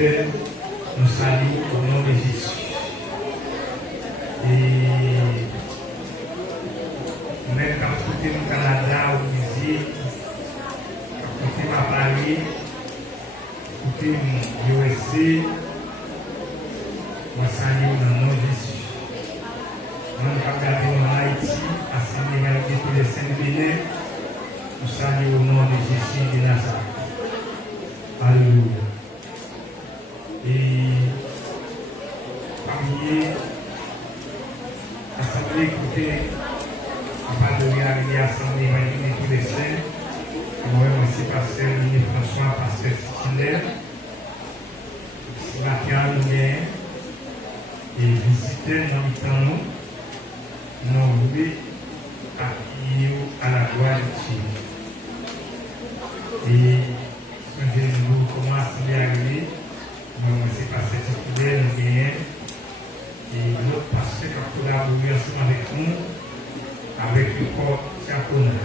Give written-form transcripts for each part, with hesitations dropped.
fidèles, nous saluons au nom de Jésus. Et même quand nous sommes au Canada, au Brésil, quand nous sommes à Paris, quand nous sommes au USA, nous saluons dans le nom de Jésus. Nous sommes en Haïti, à Sénégal, et tous les saints bénis, nous saluons au nom de Jésus de Nazareth. Alléluia. Et parmi l'Assemblée, écoutez, on va donner à l'Assemblée, on va donner tous les saints. Moi-même aussi, pasteur Mini François, pasteur Titulaire. Ce matin, nous venons et visiter dans le temps, nous louer à la gloire de Dieu. Et nous commençons à arriver. Nous aussi passer titulaire, nous gagnons. Et l'autre pasteur qui a collaboré ensemble avec nous, avec le corps diaconal.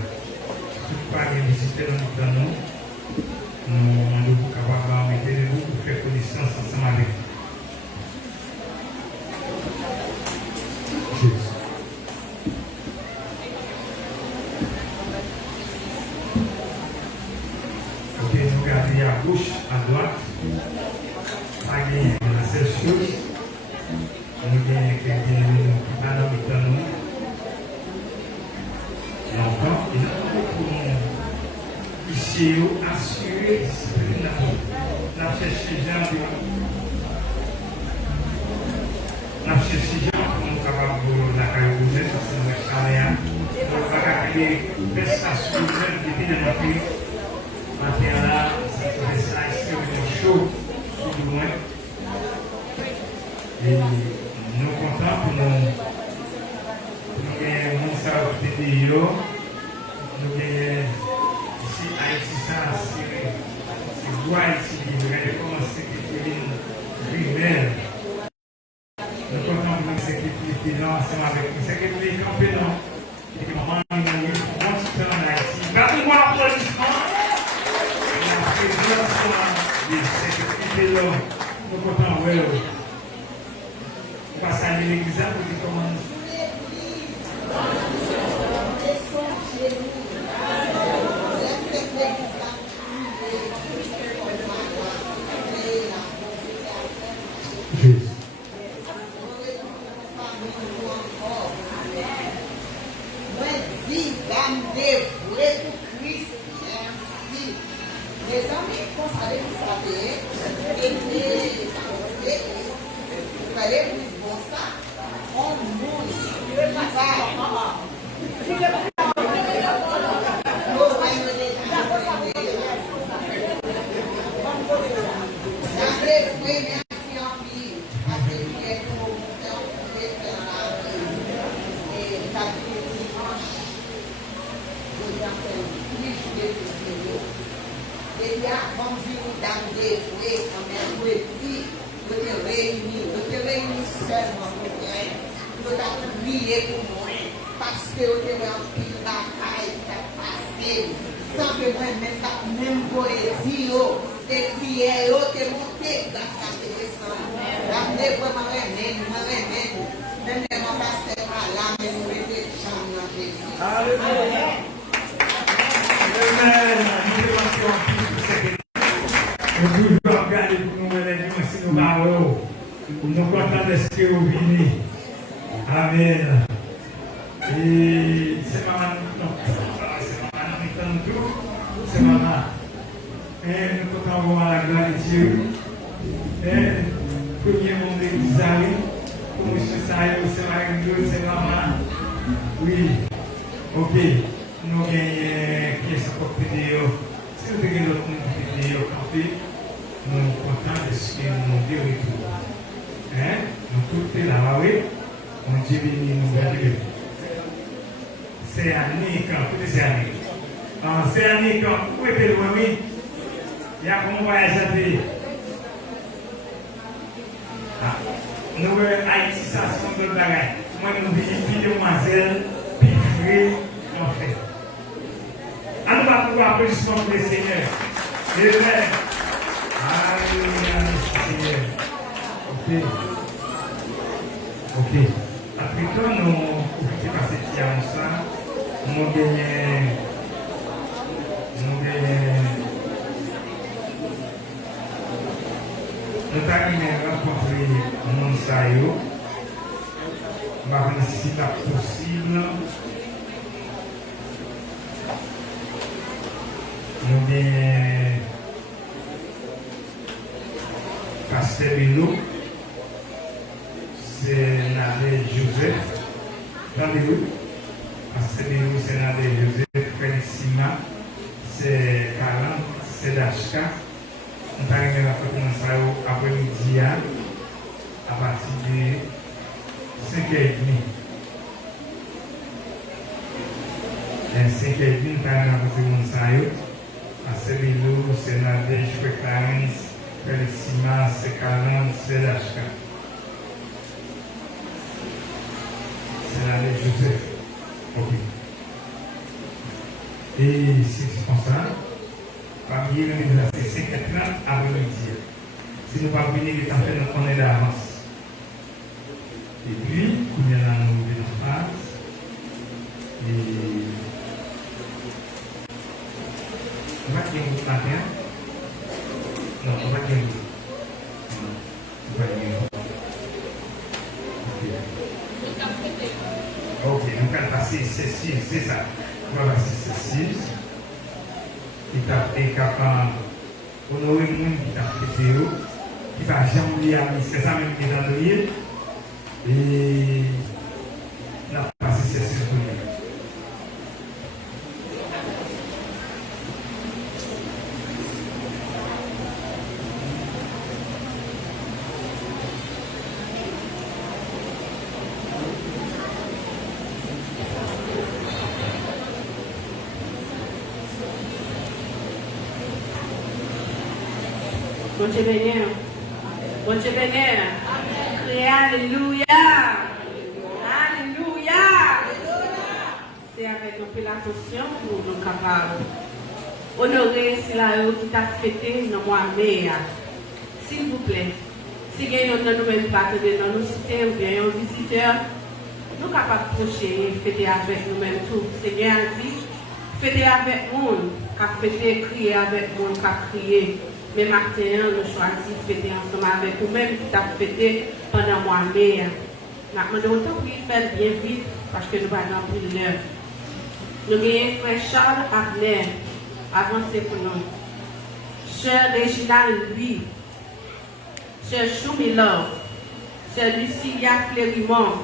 Toutefois, les visiteurs dans nous, nous sommes capables de mettre vous pour faire connaissance ensemble avec nous. Jésus. Ok, nous regardons à gauche, à droite. Pas gagner la seule chose. Nous gagnons quelqu'un qui va dans le temps. Longtemps, il a beaucoup de monde. Ici, assurer discipline. N'a cherché gens n'a cherché gens pour nous capables de la carrière parce que nous sommes carrière. Nous ne pas créer des prestations depuis le matin. Matin là, ça ici, on est chaud, tout loin. Et nous sommes contents pour nous gagner mon savoir de vidéo. Nous gagnons ici, Haïti, ça, c'est bois ici, nous allons commencer à primaire. Nous sommes contents de nous sécurité ensemble avec nous. Sécurité campée, non? Et maman, nous avons eu un bon temps en Haïti. Battez-moi l'applaudissement. La présence de sécurité, là, nous sommes contents, oui. On va saluer l'église pour qu'il commence. Amen. Et c'est maman, non, c'est maman, c'est maman. Et nous comptons à la gloire de Dieu. Et premier monde de l'Israël, pour M. Saïd, c'est Marie-Claude, c'est maman. Oui, ok. Nous gagnons qui est sa propre vidéo. Si nous gagnons notre vidéo café, nous sommes contents de ce que nous avons dit. Nous tous là, oui. On dit béni, nous béni. C'est Annie quand, c'est Annie. C'est Annie quand, où est le oui? Il y a comment voyage à pays. Nous, Haïti, ça, c'est un peu pareil. Moi, nous vivons demoiselle, puis frère, en fait. Alors, on va pouvoir applaudissements pour le Seigneur. Amen. Alléluia, Seigneur. Ok. Ok. Après que nous avons passé ça, nous gagnons. Nous avons rencontré mon saillot. Si c'est possible, nous avons Pasteur Bilo, c'est Nadé Joseph. Rendez-vous. Pasteur Bilo, c'est Nadé Joseph. Félixima, c'est 40, c'est Dachka. Nous avons arrivé à la après-midi à partir de 5h30. 5h30, nous avons rencontré Pasteur Bilo, c'est Nadé Joseph. Félixima, c'est 40, c'est Dachka. C'est Nadé Joseph. Ok. Et c'est comme ça. Parmi les c'est 5h30 après-midi. Si nous ne pouvons pas venir, il est en train de connaître d'avance. Et puis, il y a nous venons en phase. Et on va dire au matin. Non, on va dire on va dire ok, nous allons passer ceci, c'est ça. On va passer ceci. Qui est capable d'honorer le monde qui t'a fait qui va jamais oublier, c'est ça même qui est dans le livre. Et la passé c'est ce que Bon Dieu béni. Bon Dieu béni. Criez Alléluia. Alléluia. C'est avec un peu l'attention pour nous capables honorer cela qui t'a fêté dans moi mai. S'il vous plaît, si vous avez un nouvel partenaire dans nos cités ou bien un visiteur, nous sommes capables d'approcher et fêter avec nous-mêmes tout. Seigneur a dit, fêter avec nous, car fêter, crier avec nous, car crier. Mais maintenant, nous choisissons de fêter ensemble avec vous-même qui t'a fêté pendant moi mai. Nous demandons autant pour faire bien vite parce que nous allons plus l'heure. Nous avons frère Charles Abner, avancez pour nous. Sœur Réginald Louis, Sœur Choumilov, Sœur Lucilia Flérimont,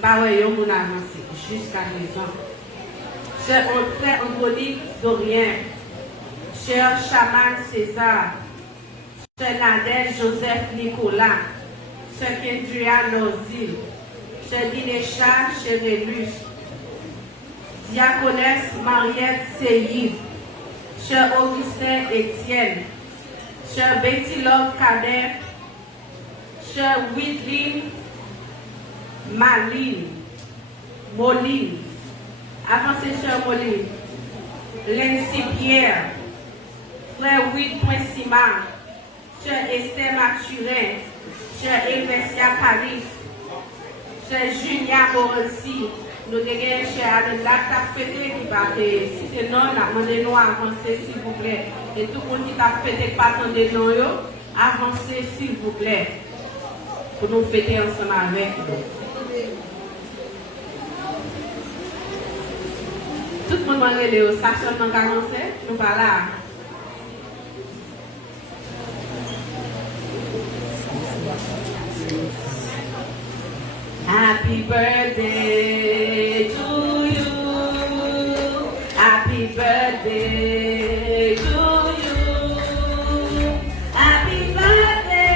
Bawayo mon avancé jusqu'à présent. Sœur frère Andronique Dorien, Sœur Chaman César, Sœur Nadège Joseph Nicolas, Sœur Kendria Nozil, Sœur Dinécha Chérélus, Diaconesse Mariette Seyid, Sœur Augustin Étienne, Sœur Betty Love Kader, Sœur Whitley Maline, Moline, avancez Sœur Moline, Lindsay Pierre, Frère Witt Poinsima, Sœur Esther Mathurin, Sœur Elvesia Paris, Sœur Julia Morancy, nous avons Sœur Adela Tafete qui va si c'est non, demandez-nous à avancer s'il vous plaît. Et tout le monde qui t'a fêté pas attendez nous, avancez s'il vous plaît. Pour nous fêter ensemble avec nous. Tout le monde va aller au ça seulement 47, nous pas là. Happy birthday to you. Happy birthday to you. Happy birthday.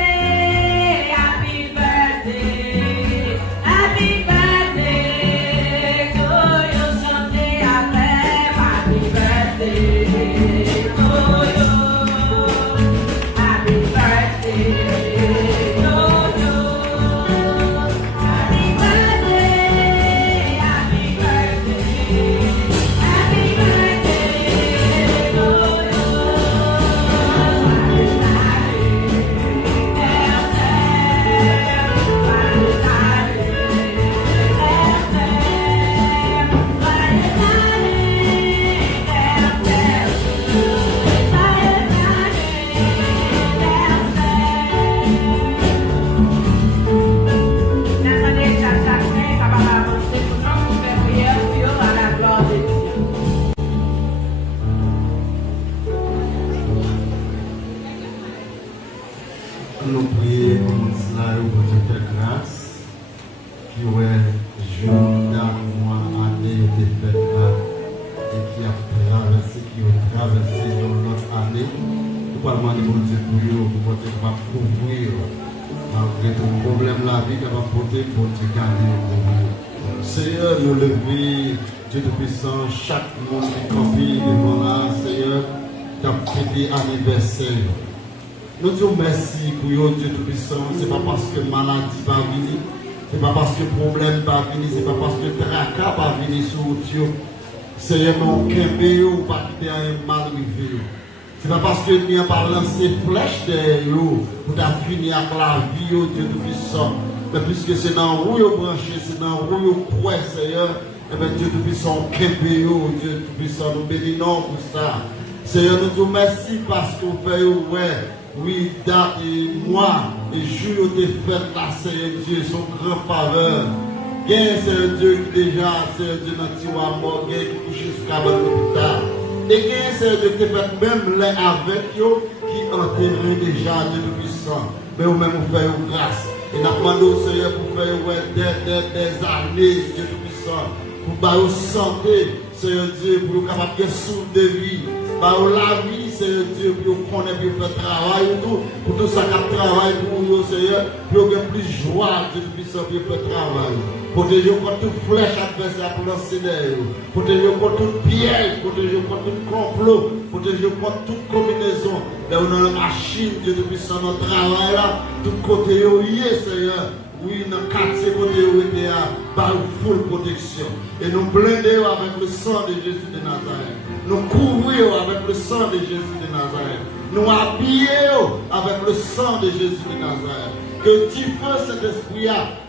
Happy birthday. Happy birthday to you. Someday I'll have happy birthday to you. Happy birthday to you. Happy birthday. Nous prions pour cela, pour Dieu faire grâce, qui est jeune mois, année de fête là, et qui a traversé, dans notre année. Nous parlons de mon Dieu pour vous, pour Dieu capable de couvrir, malgré tout problème la vie, capable de porter pour Dieu garder pour vous. Seigneur, nous levons, Dieu Tout-Puissant, chaque monde qui campille devant là, Seigneur, qui a fêté anniversaire. Nous disons merci pour Dieu Tout-Puissant. Ce n'est pas parce que maladie va venir, ce n'est pas parce que problème va venir, ce n'est pas parce que tracas va venir sur Dieu. Seigneur, mon kembe ou pas quitter un mal arrivé. Ce n'est pas parce que nous n'avons pas lancé flèche derrière vous pour finir avec la vie, Dieu Tout-Puissant. Mais puisque c'est dans où vous branché, c'est dans où vous croyez, Seigneur, et bien Dieu Tout-Puissant, kembe ou Dieu Tout-Puissant, nous bénissons pour ça. Seigneur, nous disons merci parce que vous faites, oui, date et mois et jour de fête là, Seigneur Dieu, son grand faveur. Gain, Seigneur Dieu, qui déjà, Seigneur Dieu, dans le tiroir mort, gain qui couche sur le l'hôpital. Et gain, Seigneur Dieu, qui fait même les avec eux, qui enterrent déjà, Dieu Tout-Puissant. Mais vous-même, vous faites grâce. Et nous demandons, Seigneur, pour faire des années, Dieu Tout-Puissant, pour faire santé, Seigneur Dieu, pour vous capable de souffle de vie. Par la vie, Seigneur Dieu, pour connaître, pour faire travail, pour tout ça qui travaille pour vous, Seigneur, pour que plus joie, Dieu Tout-Puissant, pour faire travail. Protégez-vous contre toute flèche adversaire pour lancer derrière vous. Protégez-vous contre toute piège, protégez-vous contre tout complot, protégez-vous contre toute combinaison. Là où dans la machine, Dieu Tout-Puissant, notre travail là, tout côté, Seigneur. Oui, dans le quartier côté où il était par une full protection. Et nous blindons avec le sang de Jésus de Nazareth. Nous couvrons avec le sang de Jésus de Nazareth. Nous habillons avec le sang de Jésus de Nazareth. Que tu fais cet esprit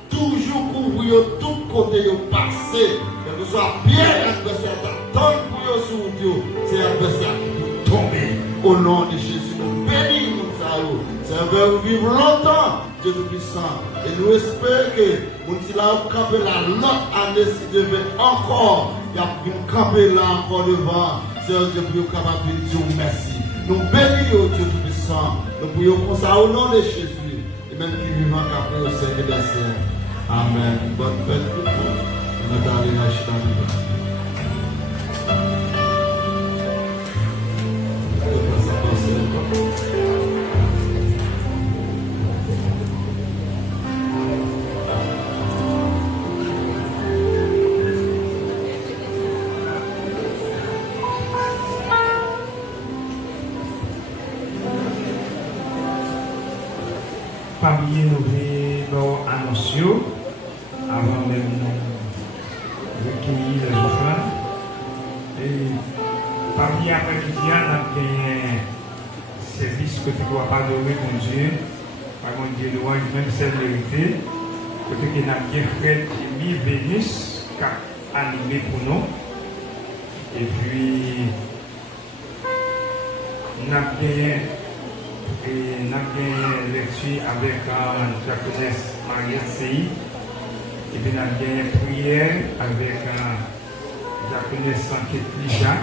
toujours couvrir tout côté au passé. Que ce soit bien l'adversaire d'attendre pour eux sur Dieu. C'est l'adversaire qui peut tomber. Au nom de Jésus, nous bénissons nous. Ça veut vivre longtemps, Dieu Tout-Puissant. Et nous espérons que nous allons camper là l'autre année si devait encore. Il y a pu camper là encore devant. Seigneur Dieu, pour capable de dire merci. Nous bénissons Dieu Tout-Puissant. Nous prions pour ça au nom de Jésus. Et même qui vivant qu'après au Seigneur des Seigneurs. Amen. Bonne fête pour vous. Et nous allons lâcher dans le monde. Parmi nous annoncer avant même de recueillir les offrandes. Et parmi après-midi, on a gagné service que tu dois pardonner mon Dieu, par mon Dieu louange, même celle vérité. Côté que nous avons bien frère Jimmy Vénus qui a animé pour nous. Et puis, nous avons gagné. Et nous avons une lecture avec la diaconesse Marianne Seyi. Et puis nous avons une prière avec la diaconesse Enquête Lija.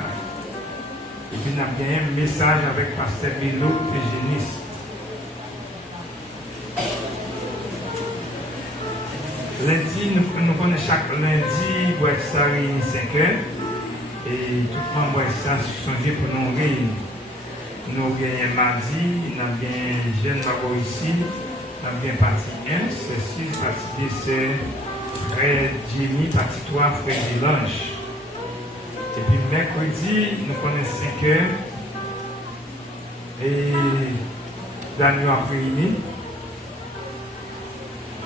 Et puis nous avons un message avec Pasteur Milo Eugéniste. Lundi, nous connaissons chaque lundi, boîte ça réunit 5 heures. Et tout le monde boîte ça changer pour nous réunir. Nous avons mardi, nous avons jeune Mabo ici, nous avons partie 1, c'est 6, partie 2, c'est frère Jimmy, partie 3, frère Dilange. Et puis mercredi, nous connaissons 5 heures. Et Daniel a réuni.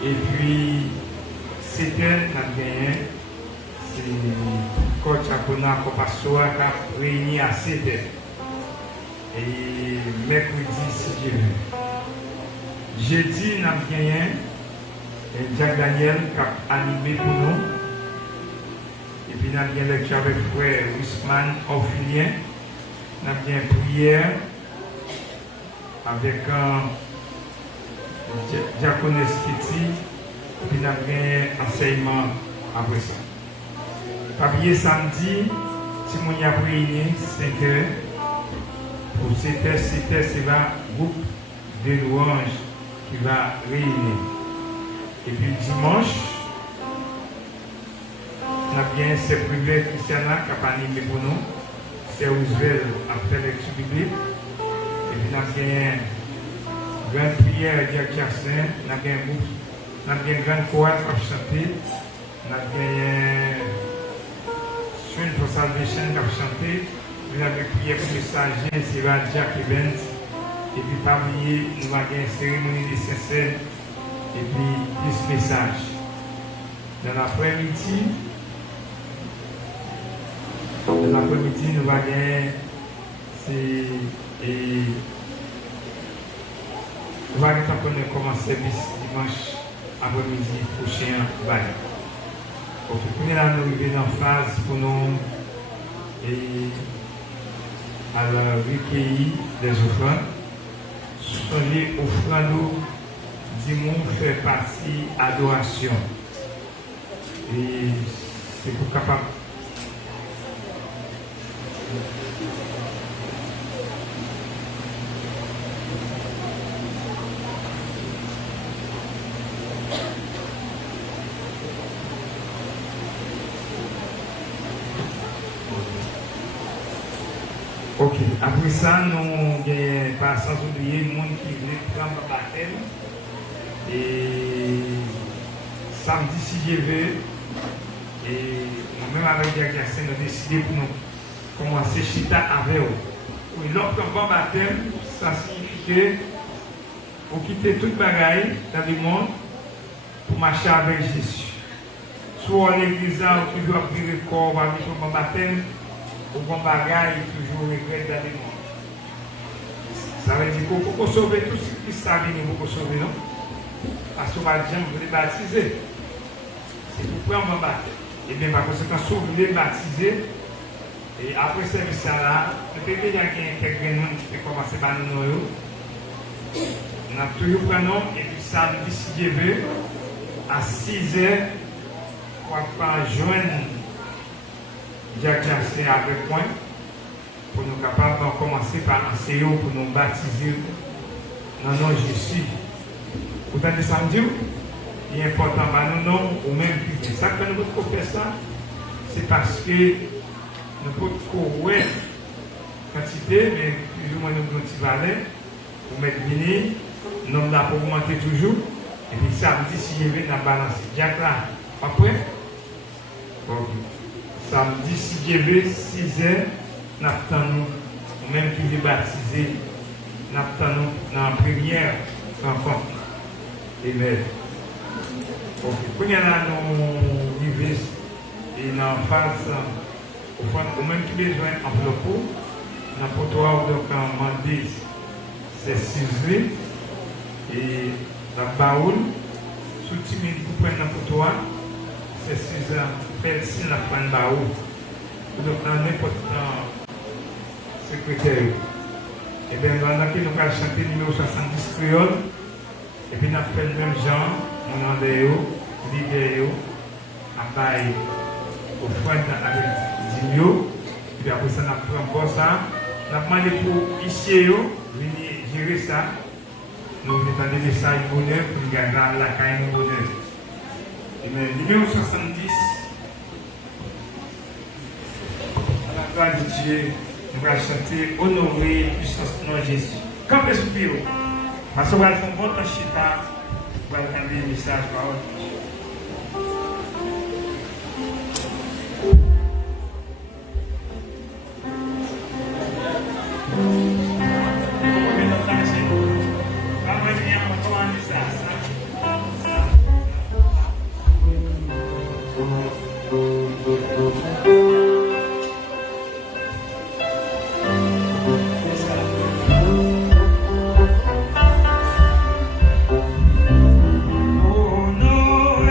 Et puis 7 heures, nous avons gagné. C'est coach Apona Kopasoa qui a réuni à 7 heures. Et mercredi, si Dieu veut. Jeudi, nous avons gagné Jack Daniel qui a animé pour nous. Et puis nous avons gagné lecture avec frère Wisman Orphilien. Nous avons gagné prière avec Diaconesse Kitty. Et puis nous avons gagné enseignement après ça. Papier samedi, si on y a réuni 5 heures. Pour c'est un groupe de louanges qui va réunir. Et puis dimanche, on a bien ces privés Christiana qui a animé pour nous. C'est Roosevelt après lecture biblique. Et puis on a bien une grande prière Jacques Carsin, on a bien une grande chorale qui a chanté, on a bien Swing for Salvation qui a chanté, on a bien prière pour le messager, c'est Jack Evans. Et puis parmi eux, nous avons une cérémonie de Saint-Seine et puis plus message. Dans l'après-midi, nous avons commencer service dimanche après-midi prochain. Donc, nous allons arriver en phase pour nous et alors recueillir des offrandes. Les offrandes dimanche fait partie adoration. Et c'est pour capable. Ok, après ça, nous avons pas sans oublier le monde qui voulait prendre le baptême. Et samedi, si je vais, et moi-même avec Jacques Gassin, nous avons décidé pour nous commencer chita avec eux. Oui, lorsqu'on prend le baptême, ça signifie que pour quitter toute bagaille dans le monde pour marcher avec Jésus. Soit à l'église, ou toujours à prier le corps, ou à aller sur le baptême. Au bon bagage, toujours regret dans le monde. Ça veut dire qu'il faut sauver tout ce qui s'est venu, il faut sauver, non? Parce qu'on va dire, vous les baptiser. C'est pour prendre mon baptême. Et bien, par conséquent, si vous voulez baptiser, et après ce service-là, peut-être qu'il y a quelqu'un qui peut commencer par nous. On a toujours pris un nom, et puis samedi, si Dieu veut, à 6h, on va joindre Jacques Gassin avec moi pour nous capables de commencer par enseigner pour nous baptiser dans le nom de Jésus. Vous entendez ça me dire? Il est important pour nous non ou même plus. Ça que nous pouvons faire ça, c'est parce que nous pouvons courir quantité, mais plus ou moins nous pouvons valer pour mettre venir, nous avons augmenté toujours. Et puis samedi, si je vais dans la balance, Jacques là, après, samedi, si Dieu veut, 6h, nous attendons, même qui est baptisé, nous attendons dans la première rencontre. Amen. Ok. Quand il y a nous vivons et dans phase, au même qui besoin enveloppe, n'importe quoi, donc en mandé, c'est 6 et la baoul, sous-titre pour prendre n'importe quoi, c'est 6 ans. Si la prenne baou, donc dans n'importe quel secrétaire. Et bien, pendant que nous allons chanter le numéro 70 créole, et puis nous avons fait le même genre, nous demandons, l'idée, à bail, au front avec Dimio, et puis après ça, nous avons pris ça, nous avons demandé pour ici, venir gérer ça, nous avons demandé des messages bonheur pour nous garder la caille bonheur. Et bien, numéro 70, gloire de Dieu, nous allons chanter honorer puissance de notre Jésus. Quand est-ce que vous parce qu'on va faire un bon temps chita, on va entendre le message par Oh no!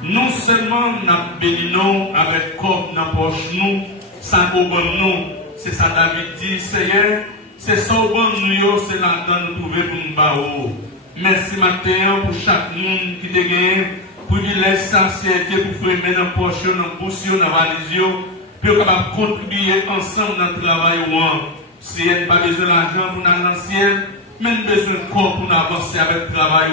Non seulement nous bénissons avec corps dans la poche, nous, sans qu'on nous, c'est ça David dit, Seigneur, c'est ça au bon nous, c'est là que nous trouvons pour nous barrer. Merci matin pour chaque monde qui te gagne, privilège sincérité pour faire dans la poche, dans la bouche, dans la valise, pour capable contribuer ensemble dans le travail. Si elle n'a pas besoin d'argent pour aller dans le ciel, même besoin de corps pour avancer avec le travail.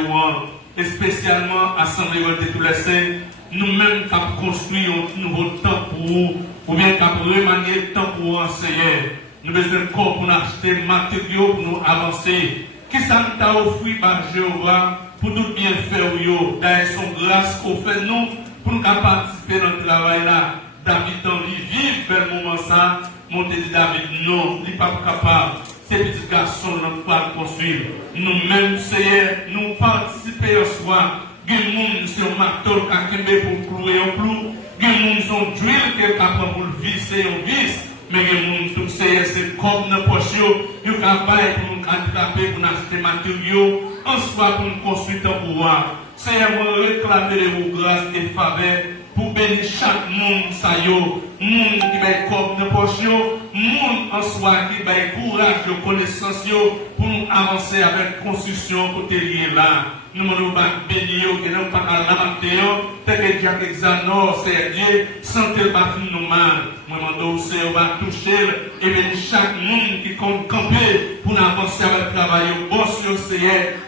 Et spécialement Assemblée de tous les saints, nous-mêmes qui construisons un nouveau temps pour vous, ou bien qui remanier le temps pour vous enseigner. Nous avons besoin de corps pour acheter des matériaux pour nous avancer. Qui ça nous a offert par Jéhovah pour nous bien faire, d'ailleurs son grâce qu'on fait nous, pour nous participer dans le travail là. David Henry vive vers le moment ça, monter dit David non, il n'est pas capable. Ces petits garçons n'ont pas construire. Nous-mêmes, Seigneur, nous participons au soir. Il y a des gens qui sont marteaux pour clouer un clou. Il y a des gens qui sont d'huile qui sont capables pour visser un vis. Mais il y a des gens qui sont c'est comme dans le poche. Ils sont capables pour nous attraper, pour nous acheter des matériaux. En soi, pour nous construire un pouvoir. Seigneur, nous réclamer vos grâces et faveurs pour bénir chaque monde, ça y est, monde qui va comme dans poche, monde en soi qui va courage de connaissance pour nous avancer avec construction côté lié là. Nous nous bénir que nous pas à la matin, tel que Jacques Exanor, c'est Dieu, santé le bas nous mal. Moi demande c'est on va toucher et bénir chaque monde qui compte camper pour nous avancer avec le travail. Boss le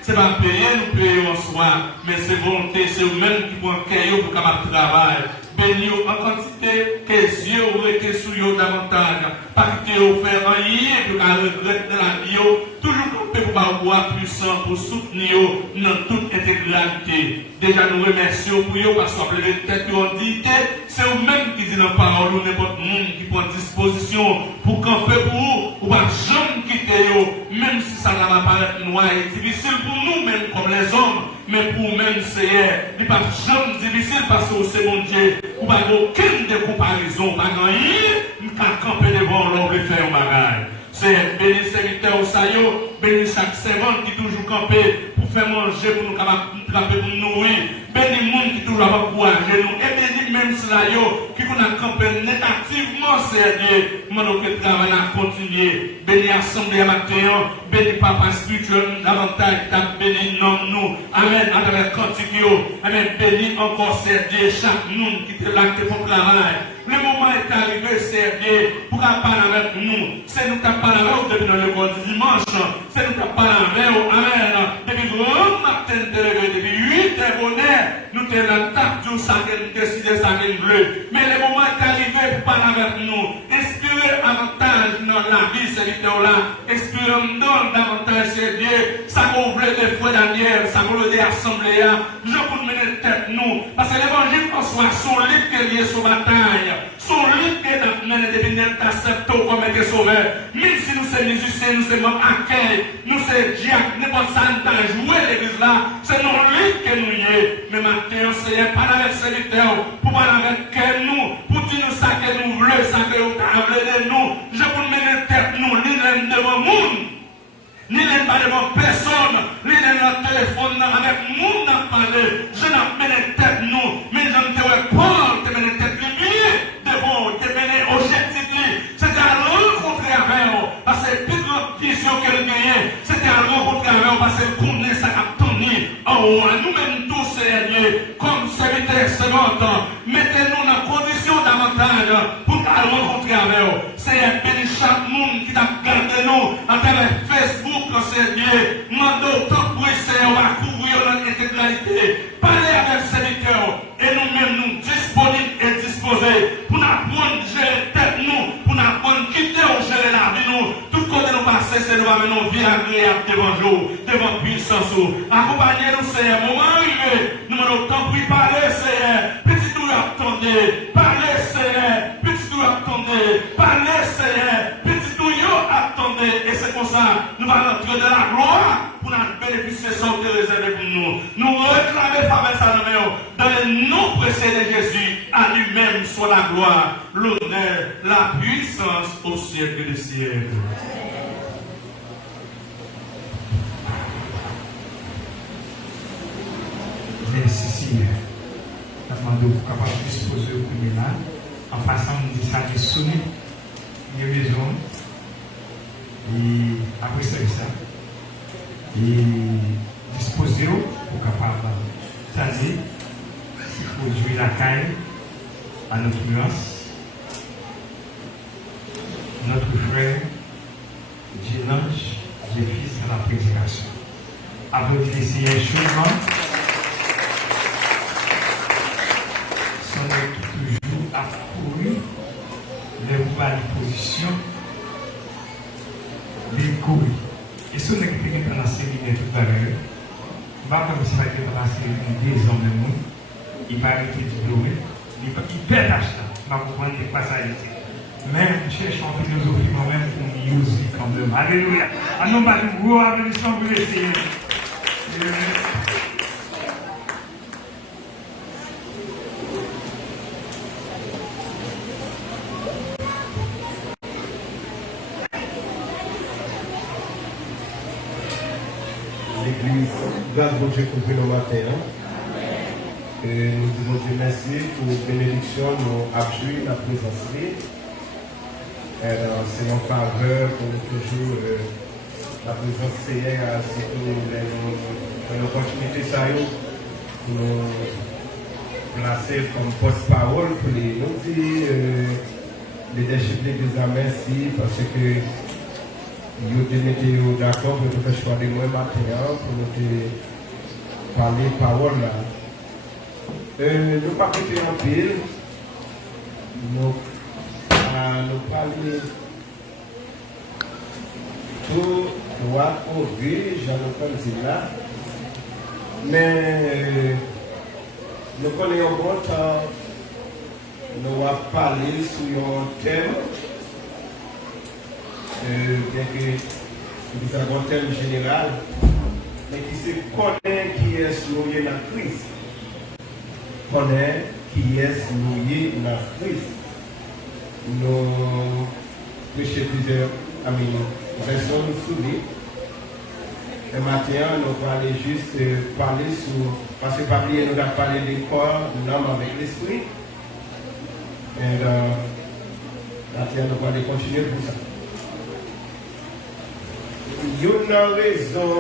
c'est pas payer nous payer en soi, mais c'est volonté, c'est eux-mêmes qui vont accueillir pour capable travail. Bénis en quantité que les yeux auraient été sous eux davantage. Pas que tu aies fait rien pour qu'elle regrette de la vie. Toujours compter pour avoir puissant pour soutenir dans toute intégralité. Déjà nous remercions pour eux parce qu'on peut tête en dignité. C'est eux-mêmes qui disent la parole ou n'importe monde qui prend disposition pour camper pour vous. Ou pas jamais quitter eux. Même si ça va paraître noir et difficile pour nous, même comme les hommes. Mais pour même Seigneur, il n'est pas jamais difficile parce que c'est mon Dieu. Ou pas aucune de comparaison, pas rien, nous pouvons camper devant l'homme et faire un bagage. C'est béni serviteur au saillot, béni chaque servante qui toujours campé pour faire manger, pour nous camper, pour nous nourrir. Béni le monde qui toujours encourager nous. Et béni même cela qui nous a campé négativement, c'est Dieu. Nous que le travail a continué. Béni assemblée à matin, béni papa spirituel, davantage, béni non nous. Amen, à travers cantique. Amen, béni encore, c'est Dieu, chaque monde qui te l'a pour le travail. Le moment est arrivé, c'est Dieu, pour parler avec nous. C'est nous qui parlé avec vous depuis l'école du dimanche. C'est nous qui parlé avec vous. Amen. Depuis le grand matin de l'éveil, depuis 8 heures bonheur, nous sommes dans la table du sac décidé sac bleu. Mais le moment est arrivé pour parler avec nous. Inspirez avantage dans la vie, serviteur là. Inspirez-nous davantage, c'est Dieu. Ça qu'on voulait des frères Daniel. ça pour le assemblée, je vous mener tête nous. Parce que l'évangile en soi, son livre qui est lié sur bataille, son livre qui est dans le définir d'accepter comme être sauveur. Même si nous sommes musiciens, nous sommes accueil, nous sommes diacres, nous sommes santins, jouer l'église là, c'est nos livres que nous y est. Mais maintenant, c'est pas avec serviteur, pour parler avec nous, pour dire nous ça que nous voulons, ça que nous voulons de nous. Je vous mener tête nous, l'île devant le monde. Ni les pas devant personne, ni les téléphone avec nous n'a parlé. Je n'ai pas mené tête nous, mais je ne te pas te mener tête liée devant, te mener objectif. C'était à rencontrer avec eux, parce que toute notre vision qu'elle gagnait, c'était à rencontrer avec eux, parce qu'elle connaît ça à tenir. Oh, à nous-mêmes tous liés, comme serviteurs servantes, mettez-nous dans la condition davantage pour rencontrer avec eux. C'est béni chaque monde qui t'a gardé nous à travers Facebook. C'est bien, mandons tant pour essayer à couvrir notre intégralité, parler avec les serviteurs et nous-mêmes nous disponibles et disposés pour nous apprendre à gérer tête nous, pour nous apprendre à quitter ou gérer la vie nous. Tout côté nous passer, c'est nous amener nos vies agréables devant nous, devant puissance. Accompagnez-nous, Seigneur, moment arrivé, nous demandons tant pour parler, Seigneur, petit nous attendez, parlez, Seigneur, petit nous attendez, parlez, Seigneur, petit nous attendez, et c'est comme ça, nous allons entrer de la gloire pour nous bénéficier de ce qui est réservé pour nous. Nous réclamer faveur ça dans le nom précieux de Jésus, à lui-même soit la gloire, l'honneur, la puissance au siècle des siècles. Merci Seigneur. Nous demandons pour capable de disposer au premier là, en passant de ça qui sonne, il y a besoin. Et après ça, et disposer pour capable d'aller pour jouer la caille à notre nuance, notre frère Dilange, fils à la prédication. Après de laisser un chemin, son est toujours accouru les nouvelles positions. Les couilles. Et ce n'est que dans la série de tout à l'heure, il va comme si c'était dans la série des hommes de nous, il va arrêter de louer, il perd l'achat, il va comprendre que pas ça ici. Mais je cherche en philosophie moi-même pour musique quand même. Alléluia. À nous, nous gros applaudissements pour essayer. L'église, grâce à Dieu pour le matin. Et nous disons Dieu merci pour la bénédiction, nous appuyons la présence. C'est en faveur pour nous toujours la présence Seigneur, surtout dans l'opportunité ça pour nous placer comme porte-parole pour les nous dire leadership de l'église. Merci parce que nous étions d'accord pour nous faire choix de moi matin pour nous parler parole là. Nous pas quitter en pile, nous parler tout droit au but, j'en ai dit là. Mais nous connaissons bon temps, nous allons parler sur un thème, bien que c'est un thème général, mais qui se connaît qui est souillé dans Christ. Connaît qui est souillé dans Christ. Nous prêchons plusieurs versions souillées. Et maintenant, nous allons aller juste parler sur. Parce que pas oublier, nous allons parler du corps, de l'âme avec l'esprit. Et maintenant, nous allons aller continuer pour ça. Il y a une raison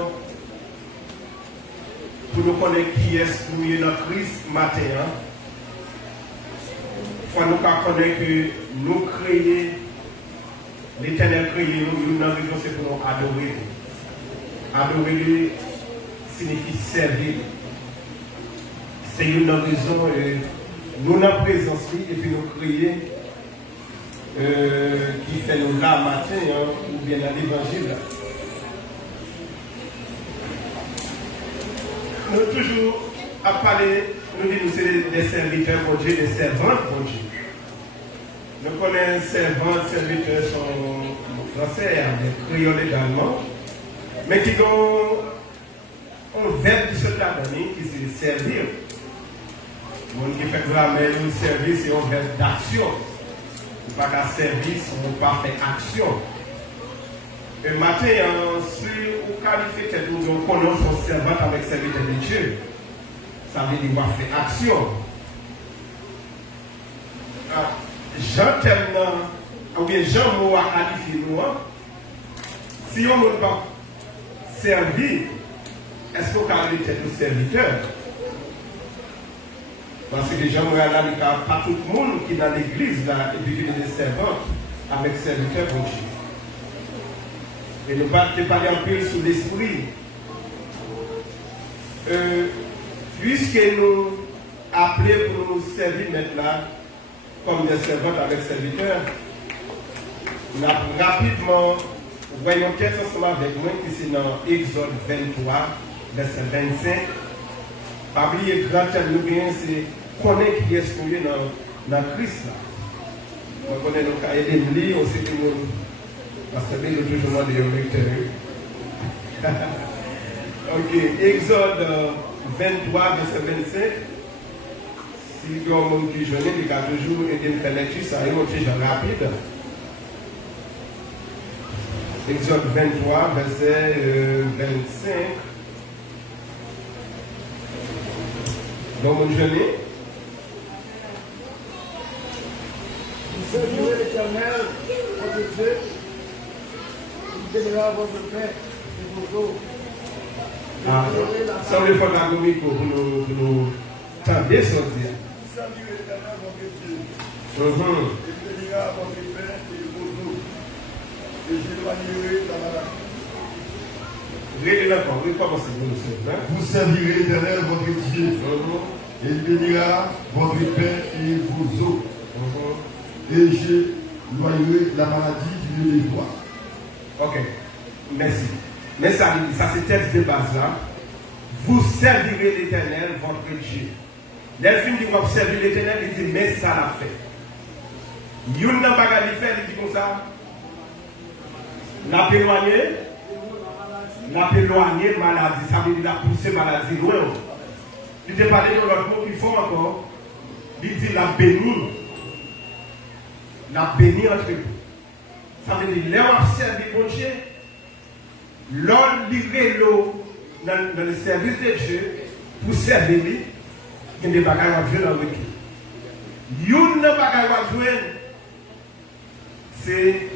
pour nous connaître qui est nous dans Christ matin. Il faut nous connaître que nous créer, l'Éternel créé nous, une raison c'est pour nous adorer. Adorer signifie servir. C'est une raison, nous la présence et puis nous créer qui fait nous là matin ou bien dans l'évangile. nous toujours à parler, nous disons c'est des serviteurs pour Dieu, des servantes pour Dieu. Nous connaissons servantes, serviteurs sont français, des créoles également, mais qui ont un verbe qui se traduit, qui c'est servir. Le monde qui fait vraiment un service, c'est un verbe d'action. Pas qu'un service, on pas fait action. Et maintenant, si vous qualifiez que nous connaissons son servant avec serviteur de Dieu, ça veut dire qu'on va faire action. Jean tellement, ou bien Jean m'a qualifié nous, si on ne va pas servir, est-ce qu'on qualifie de serviteur? Parce que Jean m'a dit qu'il n'y a pas tout le monde qui est dans l'église là, et puis qui est des servants avec serviteur pour Dieu. Et nous parlons un peu sur l'esprit. Puisque nous appelons pour nous servir maintenant comme des servantes avec serviteurs, nous avons rapidement, voyons quelque chose avec moi qui c'est dans Exode 23, verset 25. Pas oublier grand thème nous bien, c'est connaître qui est-ce qu'on est dans Christ là. On connaît nos cahiers des livres, aussi que nous. Parce que nous toujours demandé au lecteur. Ok, Exode 23, verset 25. Si il y a un monde qui joue, il y a toujours une faire lecture, ça y est, on est rapide. Exode 23, verset 25. Donc, mon jeune. Vous servirez l'Éternel, votre Dieu, il donnera votre paix et vos eaux. Ça veut faire la gomique pour nous tendre sortir. Vous servirez l'Éternel, votre Dieu, il donnera votre paix et vos eaux. Et j'éloignerai la maladie. Vous servirez l'Éternel, votre Dieu, et il bénira votre paix et vos eaux. Et j'éloignerai la maladie du milieu des doigts. Ok, merci. Mais ça c'est texte de base là. Vous servirez l'Éternel, votre Dieu. L'elfine dit qu'on servir l'Éternel, il dit mais ça l'a fait. Youn n'a pas gagné faire, il dit comme ça. N'a pas éloigné maladie, ça veut dire la pousser maladie loin. Il te parlé de l'autre mot qu'il faut encore. Il dit la béni. La béni entre vous. Ça veut dire l'heure servi bon Dieu. L'homme livré l'eau dans le service de Dieu pour servir lui. Il y a des bagages à jouer dans le week-end. Il y a des bagages à jouer. C'est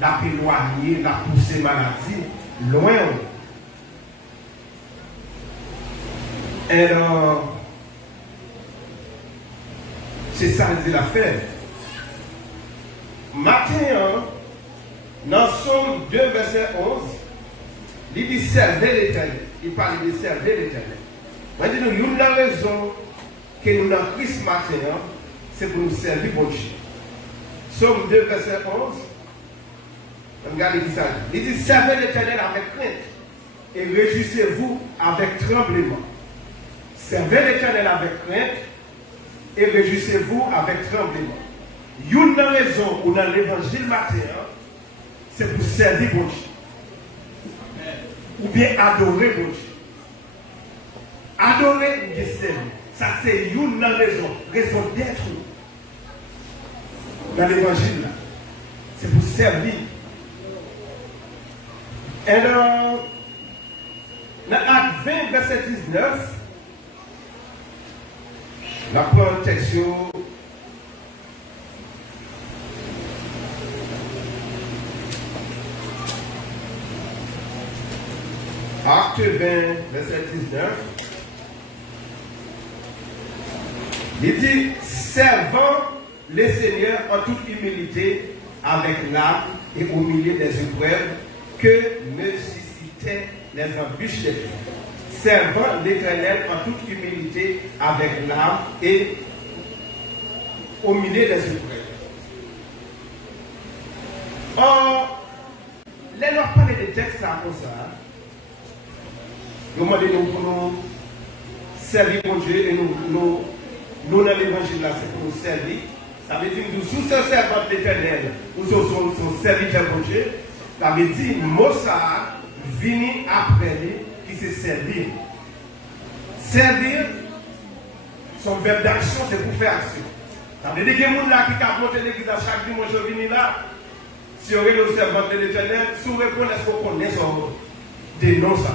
la éloigner, la pousser maladie loin. Alors, c'est ça que dit l'affaire. Matin, dans Somme 2, verset 11, il dit servez l'Éternel. Il parle de servir l'Éternel. Maintenant, une des raisons que nous avons pris ce matin, c'est pour nous servir pour Dieu. Somme 2, verset 11, regardez ça. Il dit servez l'Éternel avec crainte et réjouissez-vous avec tremblement. Servez l'Éternel avec crainte et réjouissez-vous avec tremblement. Une des raisons où dans l'évangile matin, c'est pour servir pour Dieu. Ou bien adorer pour Dieu. Adorer ou bien servir. Ça c'est une raison d'être dans l'évangile là. C'est pour servir. Alors, dans Acte 20, verset 19, la protection Acte 20, verset 19, il dit, servant les seigneurs en toute humilité, avec l'âme et au milieu des épreuves que me suscitaient les embûches des filles. Servant l'Éternel en toute humilité, avec l'âme et au milieu des épreuves. Or, les gens parlent de textes comme ça. Nous demandons pour nous servir mon Dieu et nous dans l'évangile là, c'est pour nous servir. Ça veut dire que nous sommes servants de l'éternel, nous sommes serviteurs de Dieu. Ça veut dire que Mossa vient après lui qui c'est servir. Servir, son verbe d'action, c'est pour faire action. Ça veut dire que les gens là qui ont monté l'église à chaque dimanche venir là, si on est le servant de l'éternel, si on répond, est-ce qu'on connaît son dénom ça?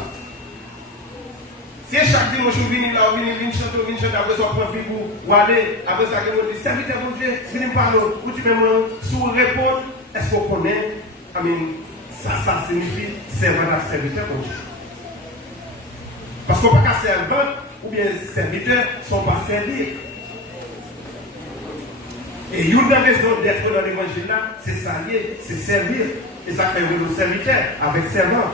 Si chaque dimanche vous venez là, vous venez chanter, après ça, vous venez pour aller, après ça, vous dites, serviteur de Dieu, venez me parler, vous dites, si vous répondez, est-ce qu'on connaît? Ça signifie servant à serviteur de Dieu. Parce qu'on ne peut pas servant ou bien serviteur ne sont pas servis. Et une des raisons d'être dans l'évangile là, c'est s'allier, c'est servir. Et ça fait le serviteur avec servant.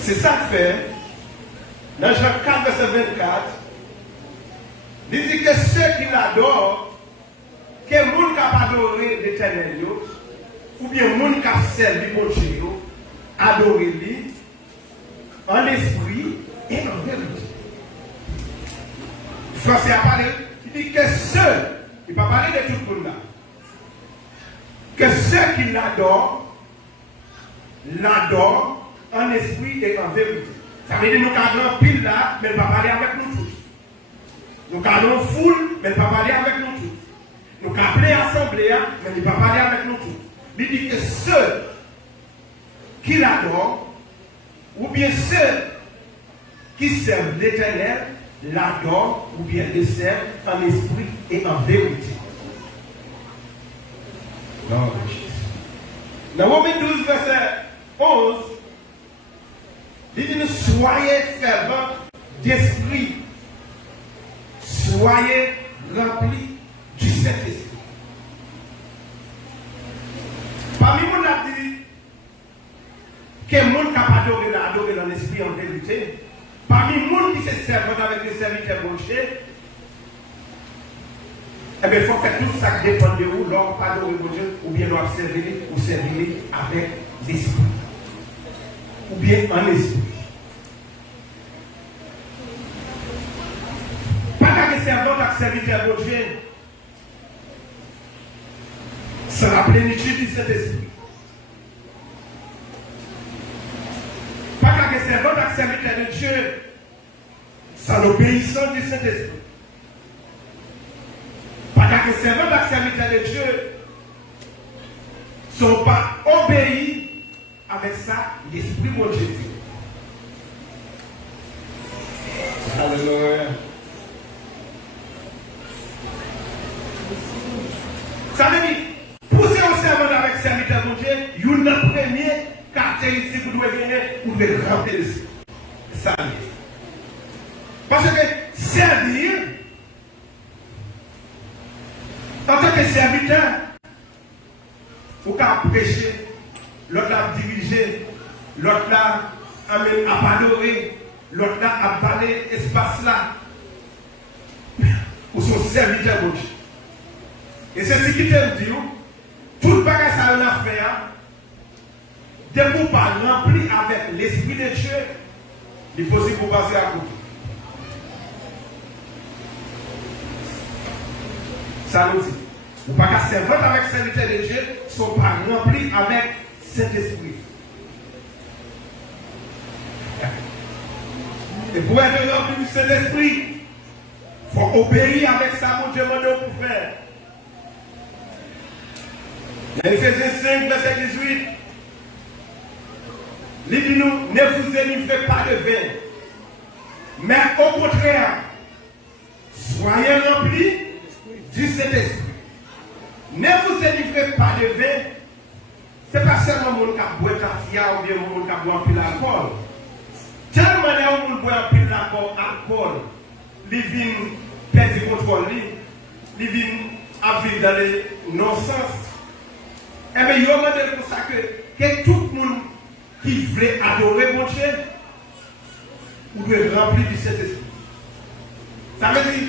C'est ça que fait, dans Jean 4, verset 24, il dit que ceux qui l'adorent, que les gens qui ont adoré l'éternel, ou bien les gens qui ont servi mon Dieu, adorent lui en esprit et en vérité. Français a parlé, il dit que ceux, il ne va pas parler de tout le monde là, que ceux qui l'adorent en esprit et en vérité. Ça veut dire que nous avons pile là, mais il ne va pas parler avec nous tous. Nous avons foule, mais il ne va pas parler avec nous tous. Nous avons appelé assemblée, mais il ne va pas parler avec nous tous. Il dit que ceux qui l'adorent, ou bien ceux qui servent l'Éternel, l'adorent, ou bien le servent en esprit et en vérité. Dans Romains 12, verset 11, il dit, soyez fervents d'esprit, soyez remplis du Saint-Esprit. Parmi nous, on a dit que les gens qui adorent dans l'esprit en vérité, parmi les gens qui se servent avec les serviteurs branchés, eh bien, il faut faire tout ça qui dépend de vous, l'homme pas adorer Dieu, ou bien l'homme servir ou servir avec l'esprit. Ou bien en esprit. Pas qu'à servant avec serviteur de Dieu, c'est la plénitude du Saint-Esprit. Pas qu'à servant avec serviteur de Dieu, c'est l'obéissance du Saint-Esprit. Pas qu'à servant avec serviteur de Dieu, ne sont pas obéis avec ça, l'Esprit de Jésus. Alléluia. Ça veut dire, pousser au servant avec serviteur de Dieu, il y a une première caractéristique que vous devez gagner, vous devez remplir l'esprit. Ça veut dire. Parce que servir, en tant que serviteur, vous pouvez prêcher, l'autre l'a dirigé, l'autre l'a adorer, l'autre l'a à parler espace là. Ou son serviteur de Dieu. Et c'est ce qui te dit, tout le bagage ça on a fait, dès que vous pas rempli avec l'esprit de Dieu, il est possible de passer à côté. Ça nous dit. Ou pas qu'à servir avec serviteur de Dieu, ne sont pas remplis avec cet esprit. Et pour être rempli de cet esprit, il faut obéir avec ça, mon Dieu demande pour faire. Dans Ephésiens 5, verset 18, il dit nous, ne vous délivrez pas de vin, mais au contraire, soyez remplis du Saint-Esprit. Ne vous délivrez pas de vin, ce n'est pas seulement le monde qui boit café ou bien le monde qui boit un peu d'alcool. Tellement de monde boit un peu d'alcool, il vient perdre le contrôle, il vient vivre dans les non-sens. Eh bien, il y a pour ça que tout le monde qui veut adorer mon Dieu, vous devez remplir du Saint-Esprit. Ça veut dire,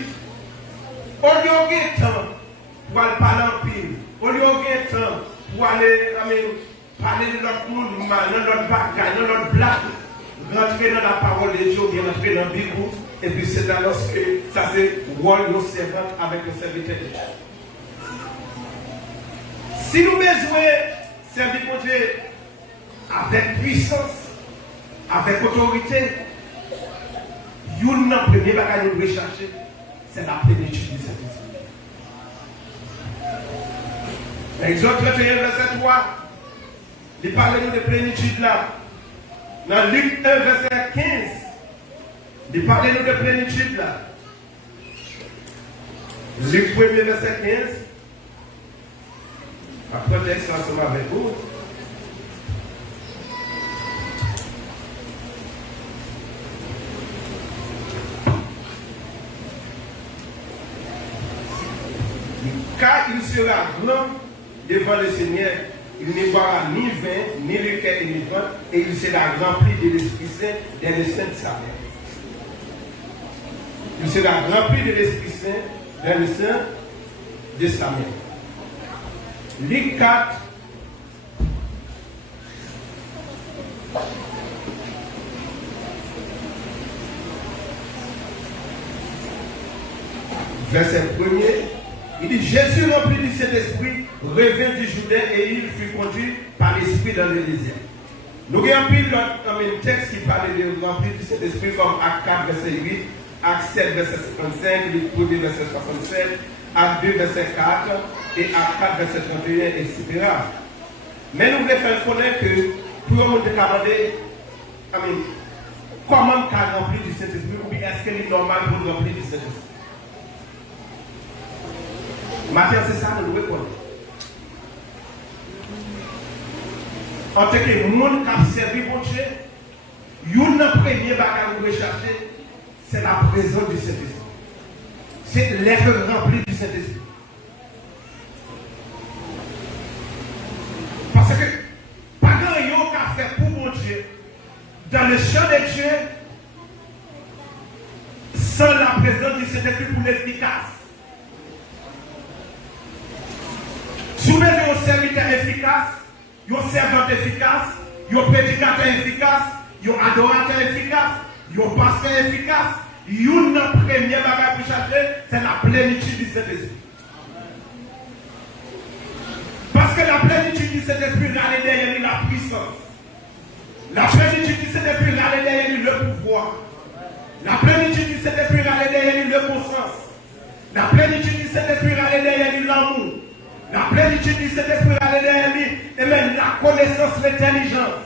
au lieu de temps pour aller parler en pile, au lieu de temps pour aller parler de l'autre monde, dans l'autre bagaille, dans l'autre blague, rentrer de Dieu vient entrer dans le bicou. Et puis c'est alors que ça c'est rôle nos servants avec le serviteur de Dieu. Si nous besoin servir pour Dieu avec puissance, avec autorité, une premier bagage nous devons chercher, c'est la plénitude du Saint-Esprit. Exode 31, verset 3, il parle de plénitude là. Dans Luc 1, verset 15, il parle de plénitude là. Luc 1, verset 15. Après, texte ensemble avec vous. Car il sera grand devant le Seigneur, il ne boira ni vin, ni liqueur, ni vin, et il sera rempli de l'Esprit Saint dans le sein de sa mère. Il sera rempli de l'Esprit Saint dans le sein de sa mère. Luc 4, verset 1er, il dit Jésus rempli du Saint-Esprit revint du Jourdain et il fut conduit par l'Esprit dans le désert. Nous avons pris un texte qui parle de rempli du Saint-Esprit comme Acte 4, verset 8, Acte 7, verset 55, Luc 1, verset 67, Acte 2, verset 4 et Acte 4, verset 31, etc. Mais nous voulons faire connaître que tout le monde est capable comment on peut remplir du Saint-Esprit ou bien est-ce qu'il est normal pour remplir du Saint-Esprit? Maintenant, c'est ça que nous devons connaître. En tant que monde qui a servi pour Dieu, une première bagage que nous devons chercher, c'est la présence du Saint-Esprit. C'est l'être rempli du Saint-Esprit. Parce que, pas grand chose qu'a fait pour mon Dieu, dans le champ de Dieu, sans la présence du Saint-Esprit pour l'efficace. Si vous avez un serviteur efficace, un servant efficace, un prédicateur efficace, un adorateur efficace, un pasteur efficace, une première bagage pour chercher, c'est la plénitude du Saint-Esprit. Parce que la plénitude du Saint-Esprit, elle est derrière la puissance. La plénitude du Saint-Esprit, elle est derrière le pouvoir. La plénitude du Saint-Esprit, elle est derrière le bon sens. La plénitude du Saint-Esprit, elle est derrière l'amour. La plénitude du Saint-Esprit, elle est derrière lui. Et même la connaissance, l'intelligence.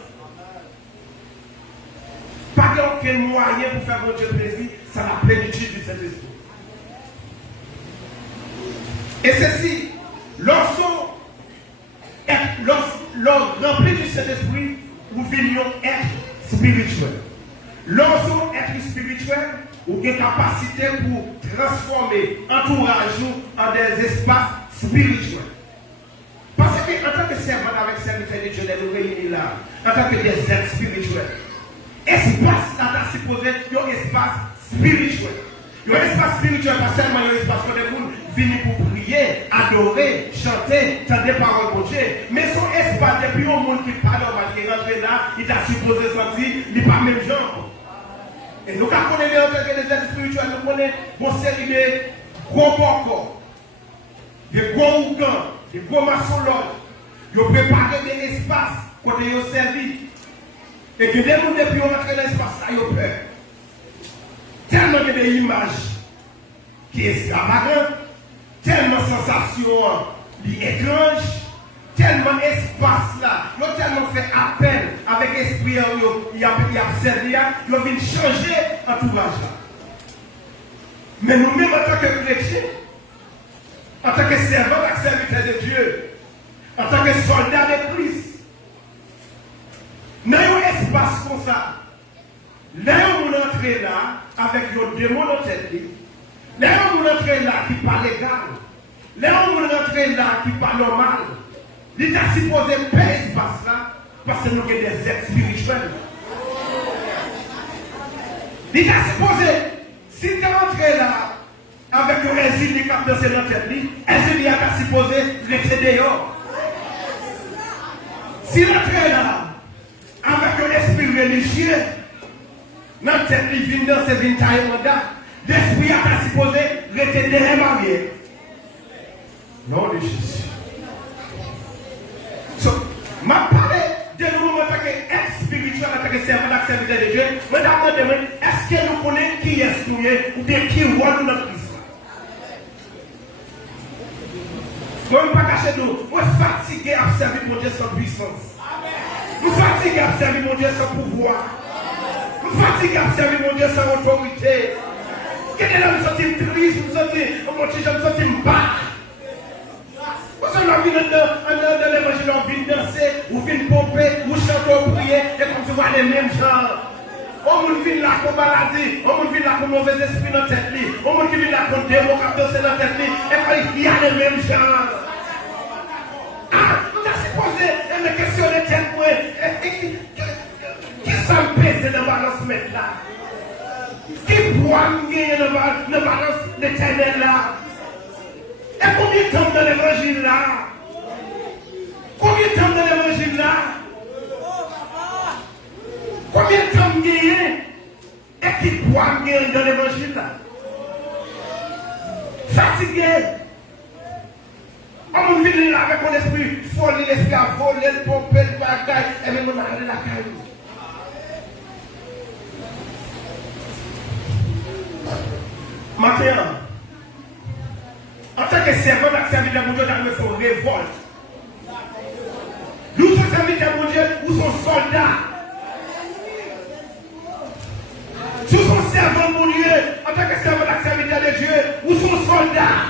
Pas aucun moyen pour faire mon Dieu plaisir, c'est la plénitude du Saint-Esprit. Et ceci, lorsqu'on rempli du Saint-Esprit, nous venions être spirituel. Lorsqu'on est spirituel, nous avons une capacité pour transformer l'entourage en des espaces spirituels. Parce qu'en tant que servant avec serviteur de Dieu, nous réunis là, en tant que des êtres spirituels, espace là, tu as supposé un espace spirituel. Un espace spirituel, pas seulement un espace où les gens viennent pour prier, adorer, chanter, entendre des paroles pour Dieu. Mais son espace, depuis un monde qui parle, qui est rentré là, il t'a supposé sentir, il n'est pas même genre. Et nous, quand on est en tant que des êtres spirituels, nous connaissons une série de gros corps, de gros ougans, de gros maçons-loges. Ils ont préparé des espaces côté ils ont servi. Et que dès nous, depuis on rentre dans l'espace, ça, ils ont peur. Tellement il y a des images qui sont extravagantes, tellement sensation étrange, tellement espace là, ils ont tellement fait appel avec l'esprit, ils ont servi, ils ont venu changer l'entourage là. Mais nous-mêmes en tant que chrétiens, en tant que servants et serviteurs de Dieu, en tant que soldats de Christ, dans un espace comme ça, là où on entre là, avec nos démons en tête, là où on entre là qui parle légal, là où on entre là qui parle normal, il est supposé payer espace là, parce que nous sommes des êtres spirituels. Il est supposé, si tu es entré là, avec un résine qui a dansé dans tête, il est supposé rester dehors. Si tu es là, avec un esprit religieux, Dans la tête, il vient dans ses vingt mandat. L'esprit a supposé rester derrière barrière. Non, de Jésus. Ma parole de nous en tant qu'être spirituel, en tant que serviteur de Dieu, je me demande, est-ce que nous connaissons qui est nous ou bien qui voit nous dans Christ? Je ne peux pas cacher nous. Nous sommes fatigués à servir mon Dieu sans puissance. Nous sommes fatigués à servir mon Dieu sans pouvoir. Nous sommes fatigués à servir mon Dieu sans autorité. Quel est là, nous sommes tristes, nous sommes bas. Vous avez envie de l'évangile, envie de danser, ou de pomper, ou chanter, ou prier, et comme tu vois les mêmes gens. On vient là pour maladie, on vient là pour mauvais esprit dans la tête, on vient là pour démon qui dans la tête, et il y a les mêmes gens. Ah, nous avons supposé une question de tête, qui s'en pèse dans la balance là? Qui pourra gagner dans la balance d'éternel là? Et combien de temps dans l'évangile là? Combien de temps dans l'évangile là? Combien de temps gagner? Et qui pourra gagner dans l'évangile là? Fatigué. On vient là avec mon esprit, folie, l'esprit à voler, le pomper, le bagaille, et même on a allé la caille. Maintenant, en tant que servant d'activité de mon Dieu, nous faisons révolte. Nous sommes serviteurs de mon Dieu, nous sommes soldats. Nous sommes servants de mon Dieu, en tant que servant d'activité de Dieu, nous sommes soldats.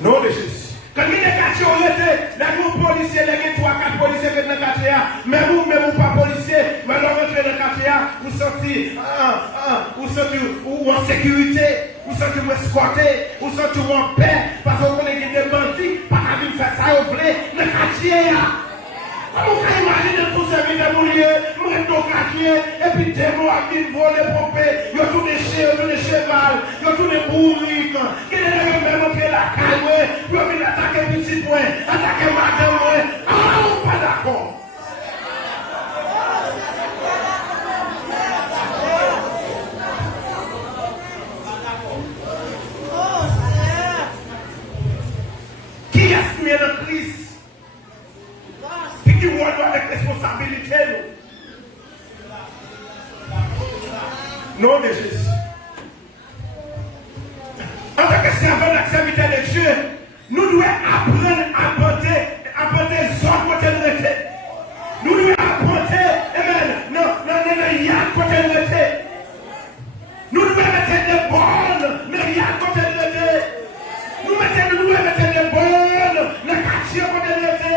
Non, de Jésus. Quand il y a des quartiers, on était, là, nous policiers, les 3-4 policiers qui sont dans le quartier, mais vous, pas policiers, mais nous rentrons dans le quartier, vous sortez ou en sécurité, vous sortez ou escorté, vous sortez ou en paix, parce qu'on connaît des bandits, pas qu'à venir faire ça, vous voulez, dans le quartier. Comment on peut imaginer tout ça, bien mon lieu, nous sommes dans le quartier, et puis des mots à venir voler, pomper, ils ont tous des cheval, ils ont tous des bourriques, qui est là, même monter la caille, ils ont mis attaquer petit point, attaquer madame, ah, on n'est pas d'accord. Qui est-ce qui est dans Christ? Qui voit avec responsabilité. Non de Jésus. En tant que servant d'activité de Dieu, nous devons apprendre à porter zone côté de l'été. Nous devons apprendre, il y a côté de l'été. Nous devons mettre des bonnes, mais il y a côté de l'été. Nous devons mettre des bonnes, le quartier côté de l'été.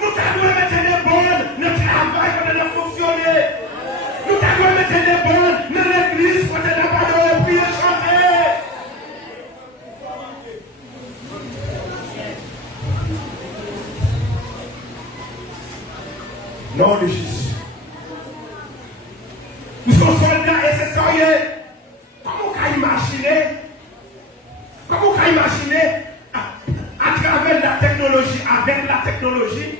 Nous devons mettre des bonnes, notre travail quand on a fonctionné. Nous devons mettre des bonnes, dans l'église quand on a pas de prier, chanter. Non de Jésus. Nous sommes soldats et c'est sérieux. Comment on peut imaginer? Comment on peut imaginer à travers la technologie, avec la technologie,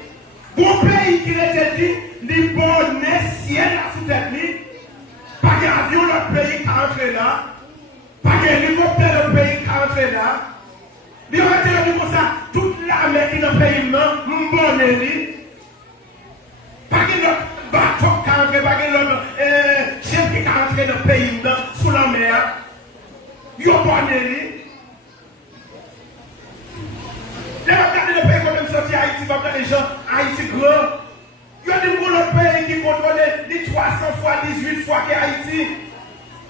mon pays qui était dit, les bornes ciel à sous tête, pas d'avion notre pays qui entre là, pas d'hélicoptère le pays qui entre là. Il aurait été dit comme ça, toute l'armée qui est dans le pays, m'bonne, pas de bateau qui entre, pas de chef qui entre dans le pays, sous la mer, il y a bonne. Les regarder le pays comme sorti Haïti, les gens, Haïti grand. Il y a des pays qui contrôlent les 300 fois, 18 fois qu'Haïti.